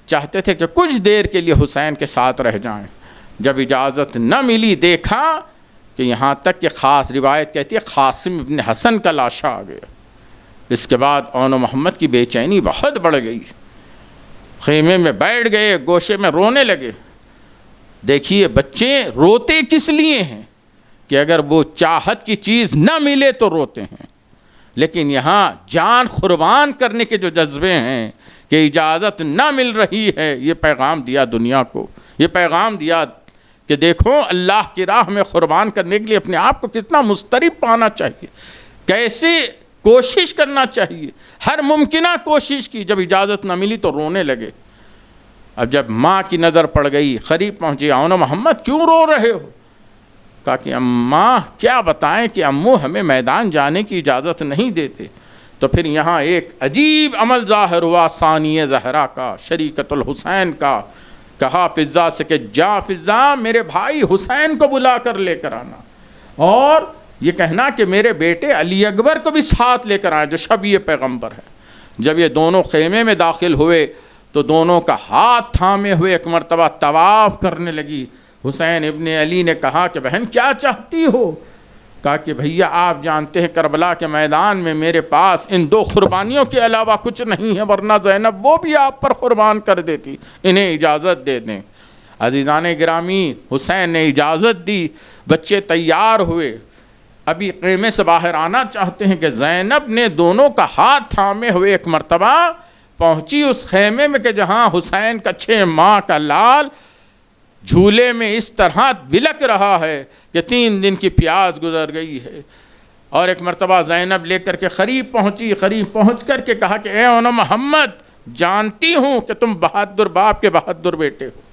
چاہتے تھے کہ کچھ دیر کے لیے حسین کے ساتھ رہ جائیں۔ جب اجازت نہ ملی، دیکھا کہ یہاں تک کہ خاص روایت کہتی ہے قاسم ابن حسن کا لاشا آ گیا۔ اس کے بعد اون محمد کی بے چینی بہت بڑھ گئی، خیمے میں بیٹھ گئے، گوشے میں رونے لگے۔ دیکھیے بچے روتے کس لیے ہیں کہ اگر وہ چاہت کی چیز نہ ملے تو روتے ہیں، لیکن یہاں جان قربان کرنے کے جو جذبے ہیں کہ اجازت نہ مل رہی ہے، یہ پیغام دیا دنیا کو، یہ پیغام دیا کہ دیکھو اللہ کی راہ میں قربان کرنے کے لیے اپنے آپ کو کتنا مضطرب پانا چاہیے، کیسے کوشش کرنا چاہیے، ہر ممکنہ کوشش کی، جب اجازت نہ ملی تو رونے لگے۔ اب جب ماں کی نظر پڑ گئی، قریب پہنچی، آؤ نا محمد کیوں رو رہے ہو؟ کہا کہ اماں کیا بتائیں کہ امو ہمیں میدان جانے کی اجازت نہیں دیتے۔ تو پھر یہاں ایک عجیب عمل ظاہر ہوا ثانیہ زہرا کا، شریکت الحسین کا۔ کہا فضا سے کہ جا فضا میرے بھائی حسین کو بلا کر لے کر آنا، اور یہ کہنا کہ میرے بیٹے علی اکبر کو بھی ساتھ لے کر آئے جو شبیہ پیغمبر ہے۔ جب یہ دونوں خیمے میں داخل ہوئے تو دونوں کا ہاتھ تھامے ہوئے ایک مرتبہ طواف کرنے لگی۔ حسین ابن علی نے کہا کہ بہن کیا چاہتی ہو؟ کہا کہ بھیا آپ جانتے ہیں کربلا کے میدان میں میرے پاس ان دو قربانیوں کے علاوہ کچھ نہیں ہے، ورنہ زینب وہ بھی آپ پر قربان کر دیتی، انہیں اجازت دے دیں۔ عزیزان گرامی، حسین نے اجازت دی، بچے تیار ہوئے، ابھی خیمے سے باہر آنا چاہتے ہیں کہ زینب نے دونوں کا ہاتھ تھامے ہوئے ایک مرتبہ پہنچی اس خیمے میں کہ جہاں حسین کا 6 ماہ کا لال جھولے میں اس طرح بلک رہا ہے کہ 3 دن کی پیاس گزر گئی ہے۔ اور ایک مرتبہ زینب لے کر کے قریب پہنچی، قریب پہنچ کر کے کہا کہ اے اونا محمد، جانتی ہوں کہ تم بہادر باپ کے بہادر بیٹے ہو،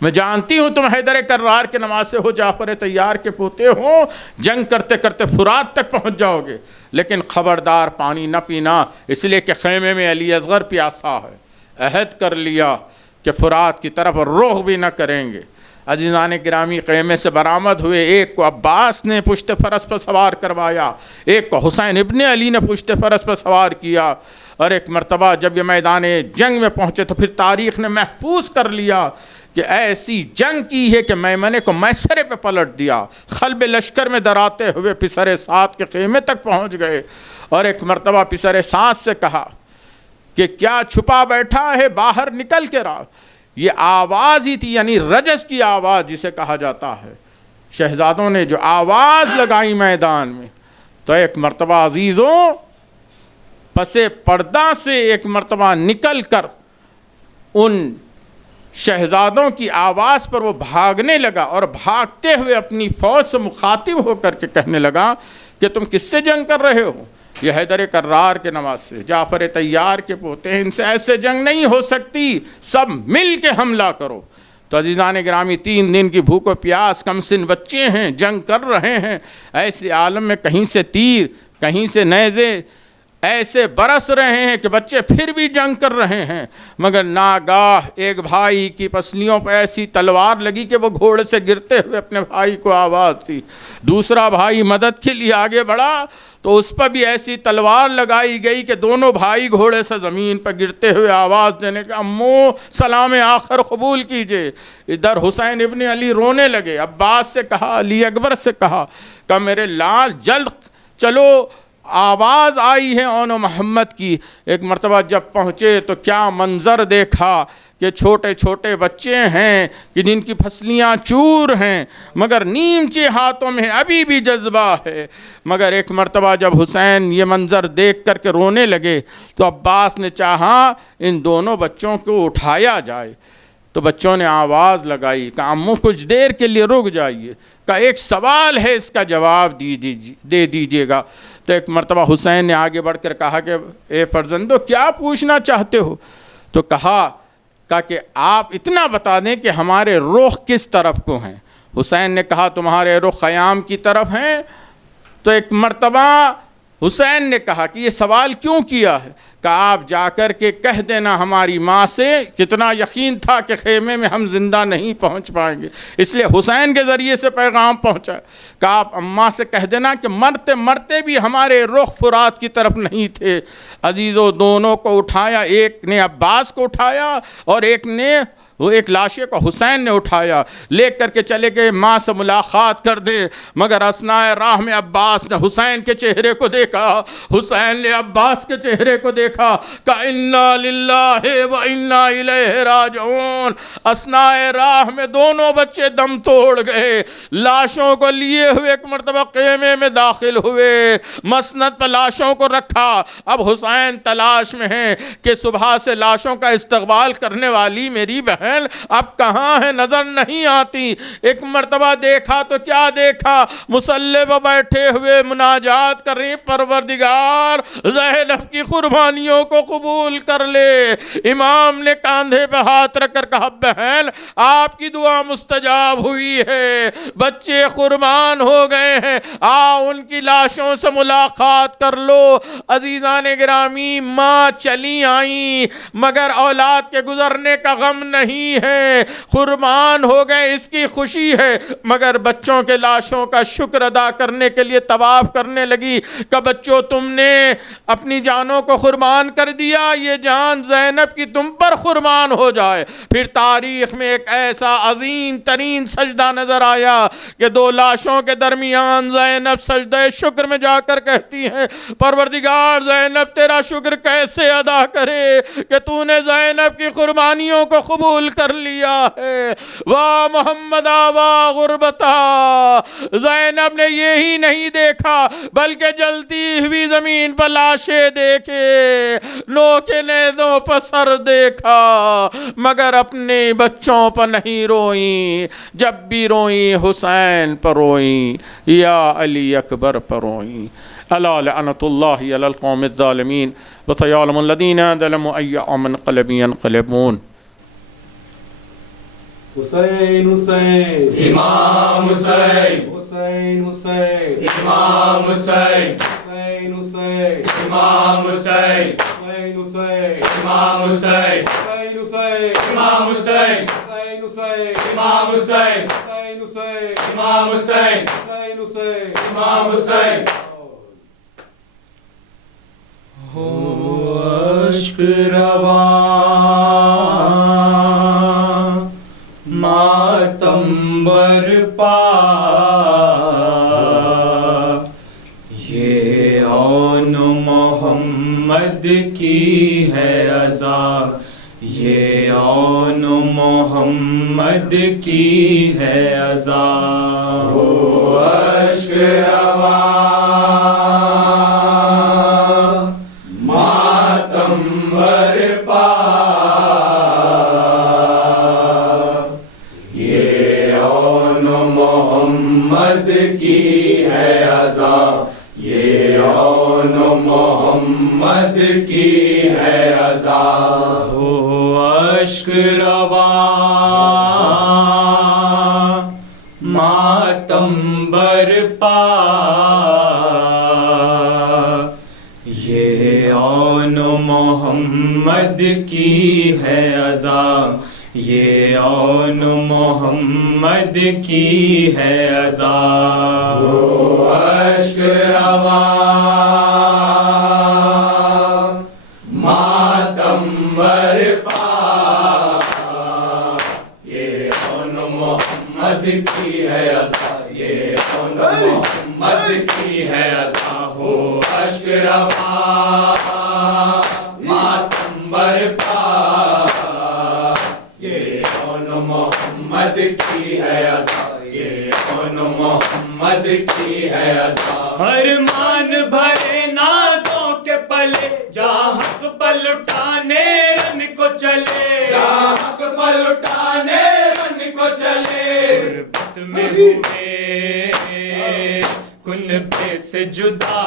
میں جانتی ہوں تم حیدر کرار کے نواسے ہو، جعفر طیار کے پوتے ہو، جنگ کرتے کرتے فرات تک پہنچ جاؤ گے، لیکن خبردار پانی نہ پینا، اس لیے کہ خیمے میں علی اصغر پیاسا ہے۔ عہد کر لیا کہ فرات کی طرف رخ بھی نہ کریں گے۔ عزیزان گرامی، خیمے سے برآمد ہوئے، ایک کو عباس نے پشت فرس پر سوار کروایا، ایک کو حسین ابن علی نے پشت فرس پر سوار کیا، اور ایک مرتبہ جب یہ میدان جنگ میں پہنچے تو پھر تاریخ نے محفوظ کر لیا کہ ایسی جنگ کی ہے کہ میمنے کو میسرے پہ پلٹ دیا، قلب لشکر میں دراتے ہوئے پسر سعد کے خیمے تک پہنچ گئے، اور ایک مرتبہ پسر سعد سے کہا کہ کیا چھپا بیٹھا ہے، باہر نکل کے رہا۔ یہ آواز ہی تھی، یعنی رجز کی آواز جسے کہا جاتا ہے۔ شہزادوں نے جو آواز لگائی میدان میں، تو ایک مرتبہ عزیزوں پس پردہ سے ایک مرتبہ نکل کر ان شہزادوں کی آواز پر وہ بھاگنے لگا، اور بھاگتے ہوئے اپنی فوج سے مخاطب ہو کر کے کہنے لگا کہ تم کس سے جنگ کر رہے ہو؟ یہ حیدر کرار کے نواسے، جعفر طیار کے پوتے ہیں، ان سے ایسے جنگ نہیں ہو سکتی، سب مل کے حملہ کرو۔ تو عزیزان گرامی، 3 دن کی بھوک و پیاس، کم سن بچے ہیں، جنگ کر رہے ہیں، ایسے عالم میں کہیں سے تیر، کہیں سے نیزے ایسے برس رہے ہیں کہ بچے پھر بھی جنگ کر رہے ہیں، مگر ناگاہ ایک بھائی کی پسلیوں پہ ایسی تلوار لگی کہ وہ گھوڑے سے گرتے ہوئے اپنے بھائی کو آواز دی۔ دوسرا بھائی مدد کے لیے آگے بڑھا تو اس پر بھی ایسی تلوار لگائی گئی کہ دونوں بھائی گھوڑے سے زمین پر گرتے ہوئے آواز دینے کا امو سلام آخر قبول کیجئے۔ ادھر حسین ابن علی رونے لگے، عباس سے کہا، علی اکبر سے کہا کہ میرے لال جلد چلو، آواز آئی ہے اون محمد کی۔ ایک مرتبہ جب پہنچے تو کیا منظر دیکھا کہ چھوٹے چھوٹے بچے ہیں کہ جن کی پھسلیاں چور ہیں، مگر نیمچے ہاتھوں میں ابھی بھی جذبہ ہے۔ مگر ایک مرتبہ جب حسین یہ منظر دیکھ کر کے رونے لگے تو عباس نے چاہا ان دونوں بچوں کو اٹھایا جائے، تو بچوں نے آواز لگائی کہ امو کچھ دیر کے لیے رک جائیے، کہ ایک سوال ہے، اس کا جواب دے دیجیے گا۔ تو ایک مرتبہ حسین نے آگے بڑھ کر کہا کہ اے فرزندو کیا پوچھنا چاہتے ہو؟ تو کہا کہ آپ اتنا بتا دیں کہ ہمارے رخ کس طرف کو ہیں۔ حسین نے کہا تمہارے رخ خیام کی طرف ہیں۔ تو ایک مرتبہ حسین نے کہا کہ یہ سوال کیوں کیا ہے؟ کہ آپ جا کر کے کہہ دینا ہماری ماں سے، کتنا یقین تھا کہ خیمے میں ہم زندہ نہیں پہنچ پائیں گے، اس لیے حسین کے ذریعے سے پیغام پہنچا کہ آپ اماں سے کہہ دینا کہ مرتے مرتے بھی ہمارے رخ فرات کی طرف نہیں تھے۔ عزیزو، دونوں کو اٹھایا، ایک نے عباس کو اٹھایا اور ایک نے وہ ایک لاشے کو حسین نے اٹھایا، لے کر کے چلے گئے ماں سے ملاقات کر دے، مگر اثناء راہ میں عباس نے حسین کے چہرے کو دیکھا، حسین نے عباس کے چہرے کو دیکھا کہ انا للہ و انا الیہ راجعون۔ اثناء راہ میں دونوں بچے دم توڑ گئے، لاشوں کو لیے ہوئے ایک مرتبہ خیمے میں داخل ہوئے، مسند پر لاشوں کو رکھا۔ اب حسین تلاش میں ہیں کہ صبح سے لاشوں کا استقبال کرنے والی میری بہن اب کہاں ہے، نظر نہیں آتی۔ ایک مرتبہ دیکھا تو کیا دیکھا، مصلی پر بیٹھے ہوئے مناجات کر رہی، پروردگار زینب کی قربانیوں کو قبول کر لے۔ امام نے کاندھے پہ ہاتھ رکھ کر کہا بہن آپ کی دعا مستجاب ہوئی ہے، بچے قربان ہو گئے ہیں، آؤ ان کی لاشوں سے ملاقات کر لو۔ عزیزان گرامی، ماں چلی آئیں مگر اولاد کے گزرنے کا غم نہیں ہے، قربان ہو گئے اس کی خوشی ہے، مگر بچوں کے لاشوں کا شکر ادا کرنے کے لیے طواف کرنے لگی کہ بچوں تم نے اپنی جانوں کو قربان کر دیا، یہ جان زینب کی تم پر قربان ہو جائے۔ پھر تاریخ میں ایک ایسا عظیم ترین سجدہ نظر آیا کہ دو لاشوں کے درمیان زینب سجدہ شکر میں جا کر کہتی ہیں پروردگار زینب تیرا شکر کیسے ادا کرے کہ تو نے زینب کی قربانیوں کو قبول کر لیا ہے۔ واہ محمدہ واہ غربتہ، زینب نے یہی نہیں دیکھا بلکہ جلتی ہوئی زمین پر لاشیں دیکھے، نوکے نیزوں پر سر دیکھا، مگر اپنے بچوں پر نہیں روئیں، جب بھی روئیں حسین پر روئیں، یا علی اکبر پر روئیں۔ الا لعنت اللہ علی القوم الظالمین وسيعلم الذین ظلموا أي منقلب ينقلبون۔ حسین حسین امام حسین، حسین حسین امام حسین، حسین حسین امام حسین، حسین حسین امام حسین، حسین حسین امام حسین، حسین حسین امام حسین، حسین حسین امام حسین، حسین حسین امام حسین۔ ہو اشک رواں ماتم برپا، یہ آن محمد کی ہے عزا، یہ آن محمد کی ہے عزا۔ ہو اشک رواں ماتم برپا، یہ آن محمد کی ہے عزا، یہ آن محمد کی ہے عزا۔ ہو اشک رواں ماتم برپا، یہ آن محمد کی ہے عزا، یہ آن محمد کی ہے عزا۔ ہو اشک رواں ماتم برپا، یہ آن محمد کی ہے عزا، یہ آن محمد کی ہے عزا۔ ہو اشک رواں ماتم برپا، یہ آن محمد کی ہے عزا، یہ آن محمد کی ہے عزا۔ ارمان بھرے نازوں کے پلے جہاں حق پلٹانے رن کو چلے، جہاں حق پلٹانے رن کو چلے، غربت میں ہوئے کنبے سے جدا،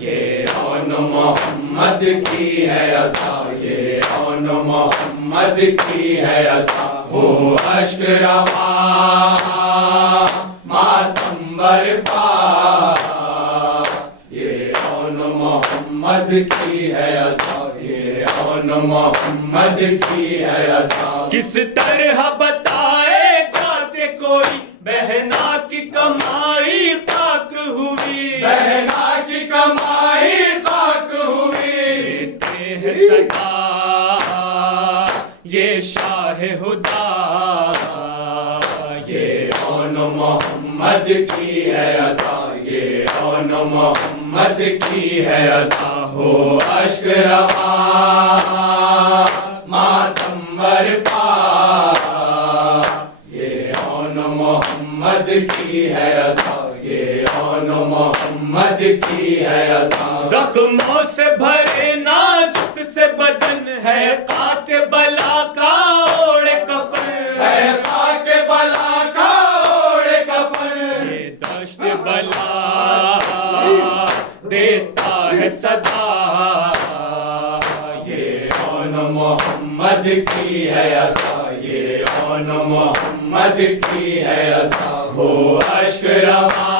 یہ آن محمد کی ہے عزا، یہ آن محمد کی ہے عزا۔ ہو اشک رواں ماتم برپا، یہ آن محمد کی ہے عزا، یہ آن محمد کی ہے عزا۔ کس طرح بتائے جا کے کوئی بہنا کی کمائی خاک ہوئی، بہنا کی کمائی خاک ہوئی، دیتے ہیں صدا یہ محمد کی ہے عصا یہ اون محمد کی ہے عصا ہو اشک روا ماتم برپا یہ اون محمد کی ہے عصا یہ اون محمد کی ہے عصا زخموں سے بھرے نازک سے بدن ہے خاک بلا کا اوڑھ کفن ہے خاک بلا کا اوڑھ کفن یہ دشت بلا دیتا ہے صدا یہ اون محمد کی ہے عصا یہ اون محمد کی ہے عصا ہو اشک روا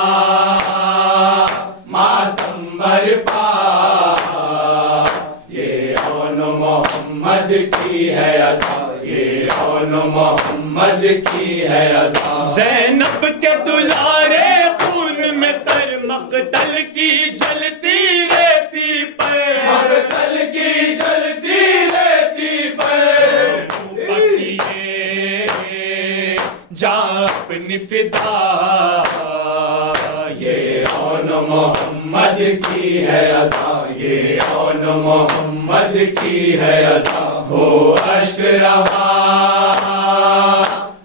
ماتم برپا یہ اون محمد کی ہے عصا یہ اون محمد کی ہے عصا زینب کے دلارے خون میں تر مقتل کی جلتی ریتی پر مقتل کی جلتی ریتی پر بکیے جا اپنی فدا یہ اون محمد کی ہے عصا یہ اون محمد کی ہے عصا ہو اشک روا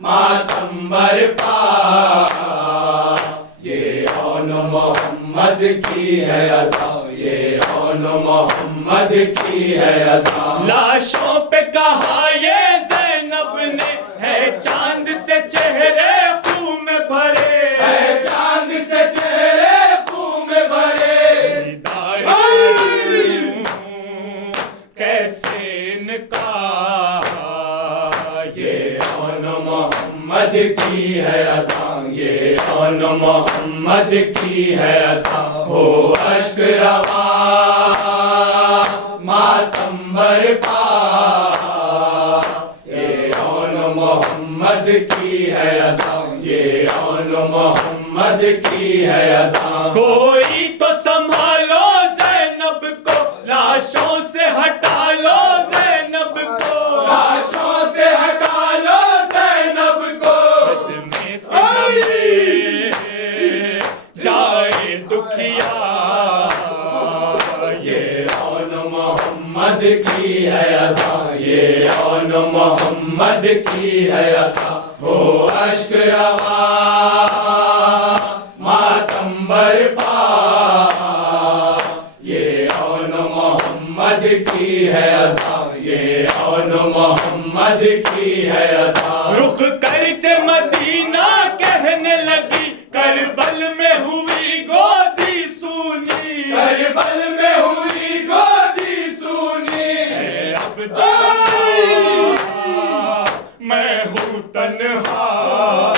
ماتم برپا یہ اون محمد کی ہے عصا یہ اون محمد کی ہے عصا لاشوں پہ کہا یہ زینب نے ہے چاند سے چہرے خون میں بھرے ہے چاند سے چہرے خون میں بھرے دیدار کیسے نکاح یہ اون محمد کی ہے عصا یہ اون محمد کی ہے عصا ہو اشک روا ماتم برپا یہ اون محمد کی ہے عصا یہ اون محمد کی ہے عصا کوئی تو سنبھالو زینب کو لاشوں سے ہٹا لو زینب کو لاشوں سے ہٹا لو زینب کو صدمے سے نمے جائے دکھیا یہ اون محمد کی ہے عصا یہ اون محمد کی ہے عصا ہو اشک روا ماتم برپا یہ اون محمد کی ہے عصا یہ اون محمد کی ہے عصا رخ کر کے مدینہ کہنے لگی کربل میں ہوئی گودی سونی کربل میں ہوئی گودی سونی اب میں ہوں تنہا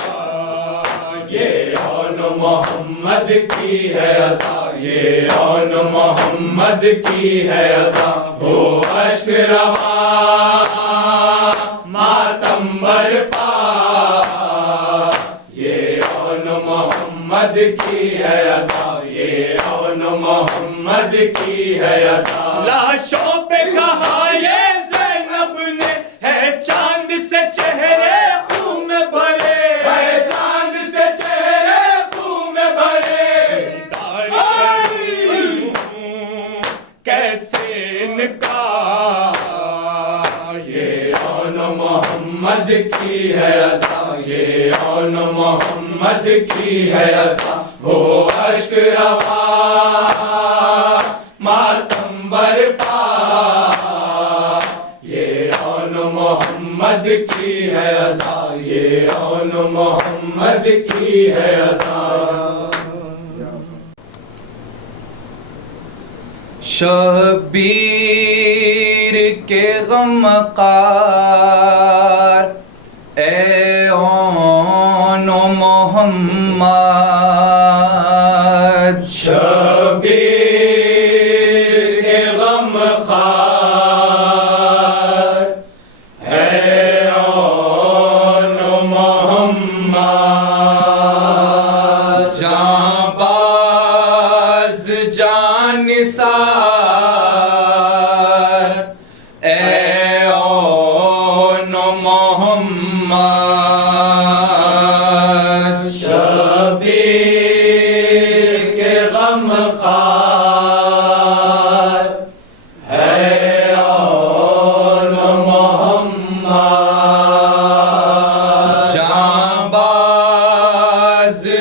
یہ اون محمد کی ہے عصا یہ اون محمد کی ہے عصا ہو اشک روا ماتم برپا یہ اون محمد کی ہے عصا یہ اون محمد کی ہے عصا لاشوں پہ کہا یہ زینب نے ہے چاند سے چہرے خون میں بھرے ہے چاند سے چہرے خون میں بھرے کیسے نکاح یہ اون محمد کی ہے عصا یہ اون محمد کی ہے عصا ہو اشک روا ماتم برپا یہ اون محمد کی ہے عصا یہ اون محمد کی ہے عصا شبیر کے غمخوار اے اون محمد شبیر کے غمخوار ہے اون محمد جاں باز جان نثار اے اون محمد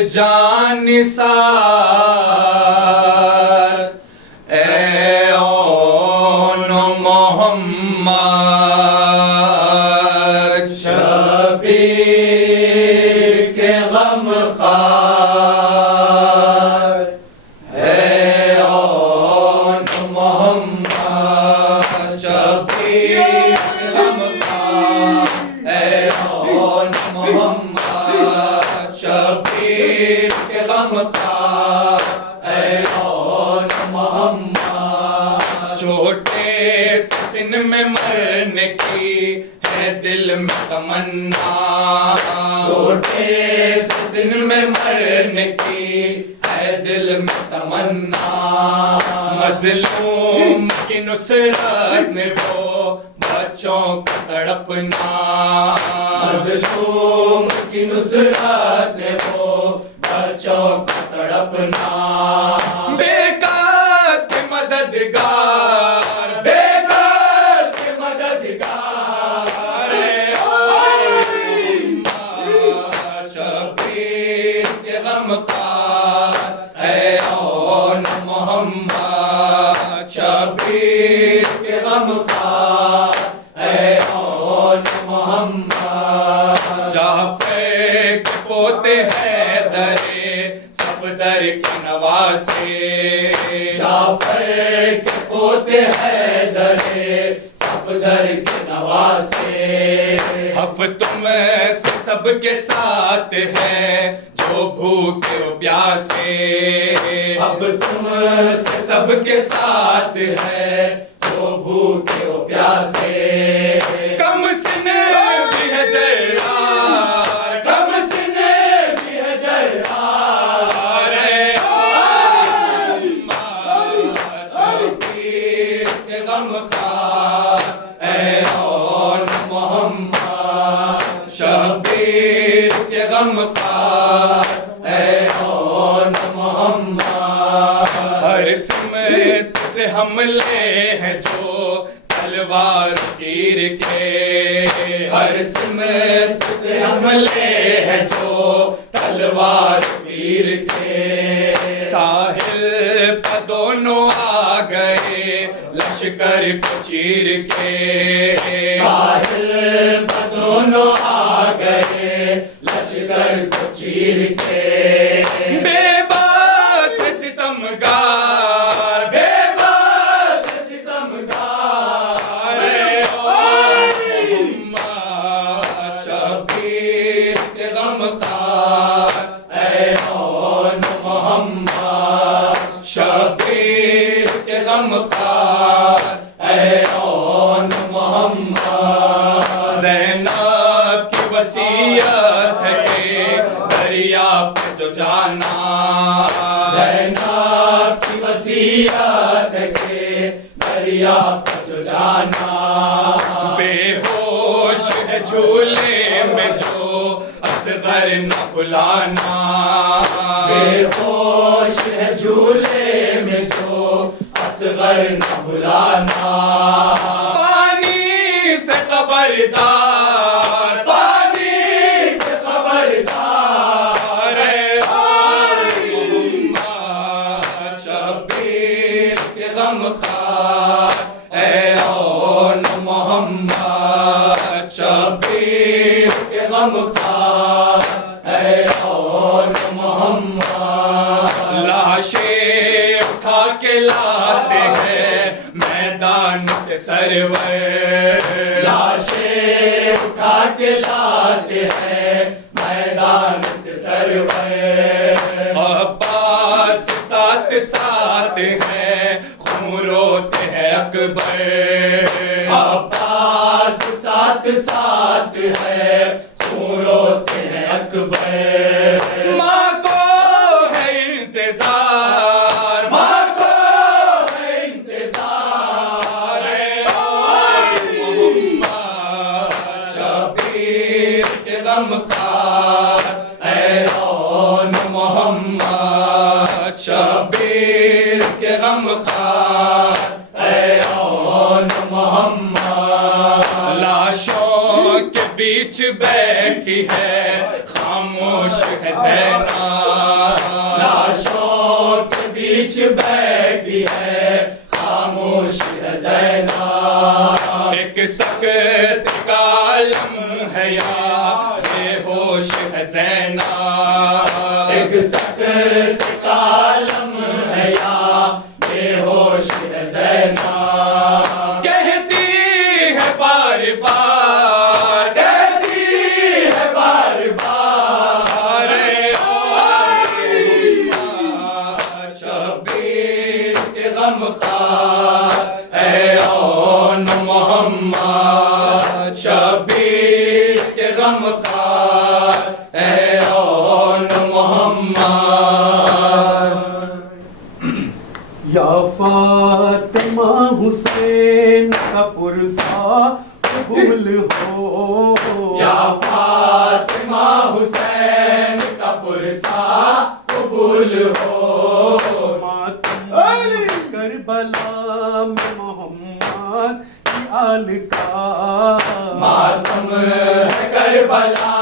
جان نثار اے اون محمد شبیر کے غم خار ہے اون محمد شبیر کے غم خار اے اون محمد شبیر کے غم خار اے اون محمد چھوٹے سے سن میں مرنے کی ہے دل میں تمنا چھوٹے سے سن میں مرنے کی ہے دل میں تمنا مظلوم کی نصرت میں وہ بچوں کو تڑپنا مظلوم کی نصرت میں وہ بچوں کو تڑپنا بے کس کے مددگار بے کس کے مددگار اے محمد شبیر کے غم خار اے اون محمد شبیر کے غم خار اے اون محمد جعفر کے پوتے حیدر صفدر کے نواسے جعفر کے پوتے حیدر صفدر کے نواسے حف تم سے سب کے ساتھ ہے جو بھوکے و پیاسے اب تم سے سب کے ساتھ ہے جو بھوکے و پیاسے کم سن بھی ہے جرار کم سنے بھی ہے جرار اے محمد شبیر کے غم خار اے اون محمد شبیر کے غم خار اے اون محمد ہر سمت سے حملے ہیں جو تلوار تیر کے ہر سمت سے حملے ہیں جو تلوار تیر کے ساحل پہ دونوں آ گئے لشکر کو چیر کے ساحل پر دونوں آ گئے لشکر کو چیر کے بے باس ستمگار بے بس ستمگار اے محمد شبیر کے غم خار اے اون محمد شبیر کے غم خار اے اون محمد زینب کی وصیت ہے کہ دریا پہ جو جانا زینب کی وصیت ہے کہ دریا پر جو جانا بے ہوش ہے جھولے میں جو اصغر نہ بلانا بے ہوش ہے جھولے میں جو اصغر نہ بلانا پانی سے خبردار پانی سے خبردار اے محمد شبیر کے غم خار اے اون محمد شبیر کے غم خار اے اون محمد لاشیں اٹھا کے لاتے ہیں میدان سے سرور لاشیں اٹھا کے لاتے ہیں میدان سے سرور عباس ساتھ ساتھ ہیں خون روتے ہیں اکبر عباس ساتھ ساتھ ہے خون روتے ہیں اکبر ماں کو ہے انتظار ماں کو ہے انتظار اے محمد شبیر کے غم خار اے اون محمد شبیر کے غم خار اے اون محمد لاشوں کے بیچ بیٹھی ہے خاموش ہے زینب ایک سکت کالم ہے یا بے ہوش ہے زینب کہتی ہے بار بار کہتی ہے بار بار شبیر کے غم خار اے اون محمد شبیر کے غم خار اے اون محمد یا فاطمہ حسین کا پرسا قبول ہو یا فاطمہ حسین کا پرسا قبول ہو ماتم کربلا میں محمد کی آل کا ماتم ہے کربلا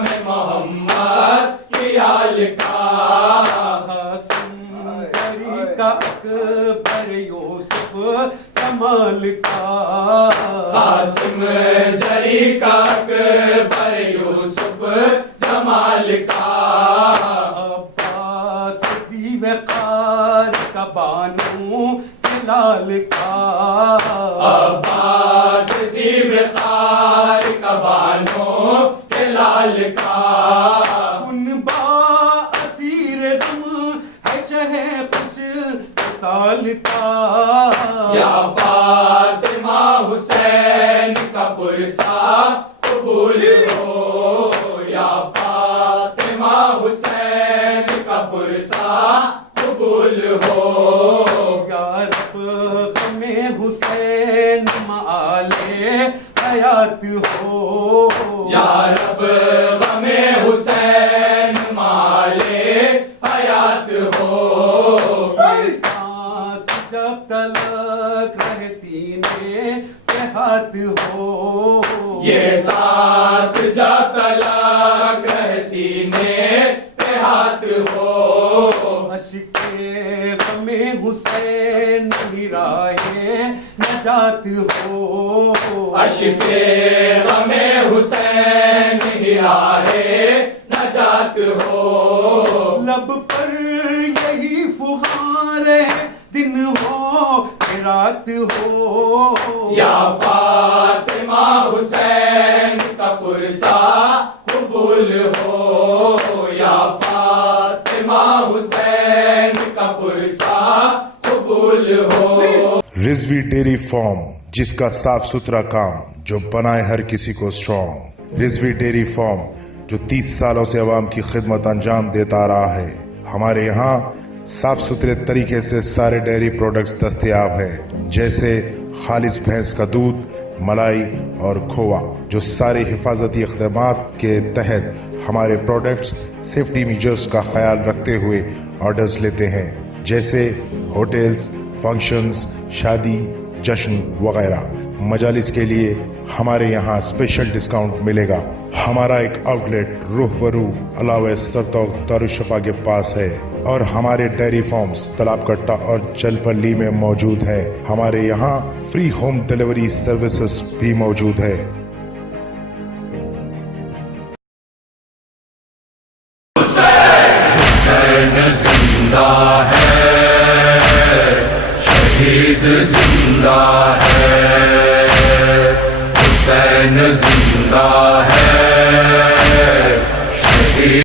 میں محمد کی آل کا قاسم جری کا اکبر یوسف جمال کا قاسم جری کا اکبر یوسف جمال کا عباس ذی وقار کا بانو جلال کا عباس ذی وقار کا بانو کے لال کا ان با اسیر غم ہے شہ خوش سال کا یا فاطمہ حسین کا پرسا قبول ہو یا فاطمہ حسین کا پرسا قبول ہو یا رب غم حسین معالے حیات ہو یا رب غم حسین مالے حیات ہو یہ سانس جب تلک رہے سینے پہ ہاتھ ہو یہ سانس جب تلک رہے سینے پہ ہاتھ ہو عشق غم حسین راہ نجات ہو عشق غم حسین ہی راہ نجات ہو لب پر یہی فغار ہے دن ہو کہ رات ہو یا فاطمہ حسین کا پرسا قبول ہو یا فاطمہ حسین کا پرسا قبول ہو رضوی ڈیری فارم جس کا صاف ستھرا کام جو بنائے ہر کسی کو اسٹرانگ رضوی ڈیری فارم جو 30 سالوں سے عوام کی خدمت انجام دیتا رہا ہے ہمارے یہاں صاف ستھرے طریقے سے سارے ڈیری پروڈکٹس دستیاب ہیں جیسے خالص بھینس کا دودھ ملائی اور کھووا جو سارے حفاظتی اقدامات کے تحت ہمارے پروڈکٹس سیفٹی میجرز کا خیال رکھتے ہوئے آرڈرز لیتے ہیں جیسے ہوٹلز فنکشنز شادی جشن وغیرہ مجالس کے لیے ہمارے یہاں اسپیشل ڈسکاؤنٹ ملے گا ہمارا ایک آؤٹ لیٹ روح برو علاوہ سرتوق دارالشفا کے پاس ہے اور ہمارے ڈیری فارمز تلاب کٹا اور چلپلی میں موجود ہے ہمارے یہاں فری ہوم ڈیلیوری سروسز بھی موجود ہے حسین زندہ ہے شہید زندہ ہے حسین زندہ ہے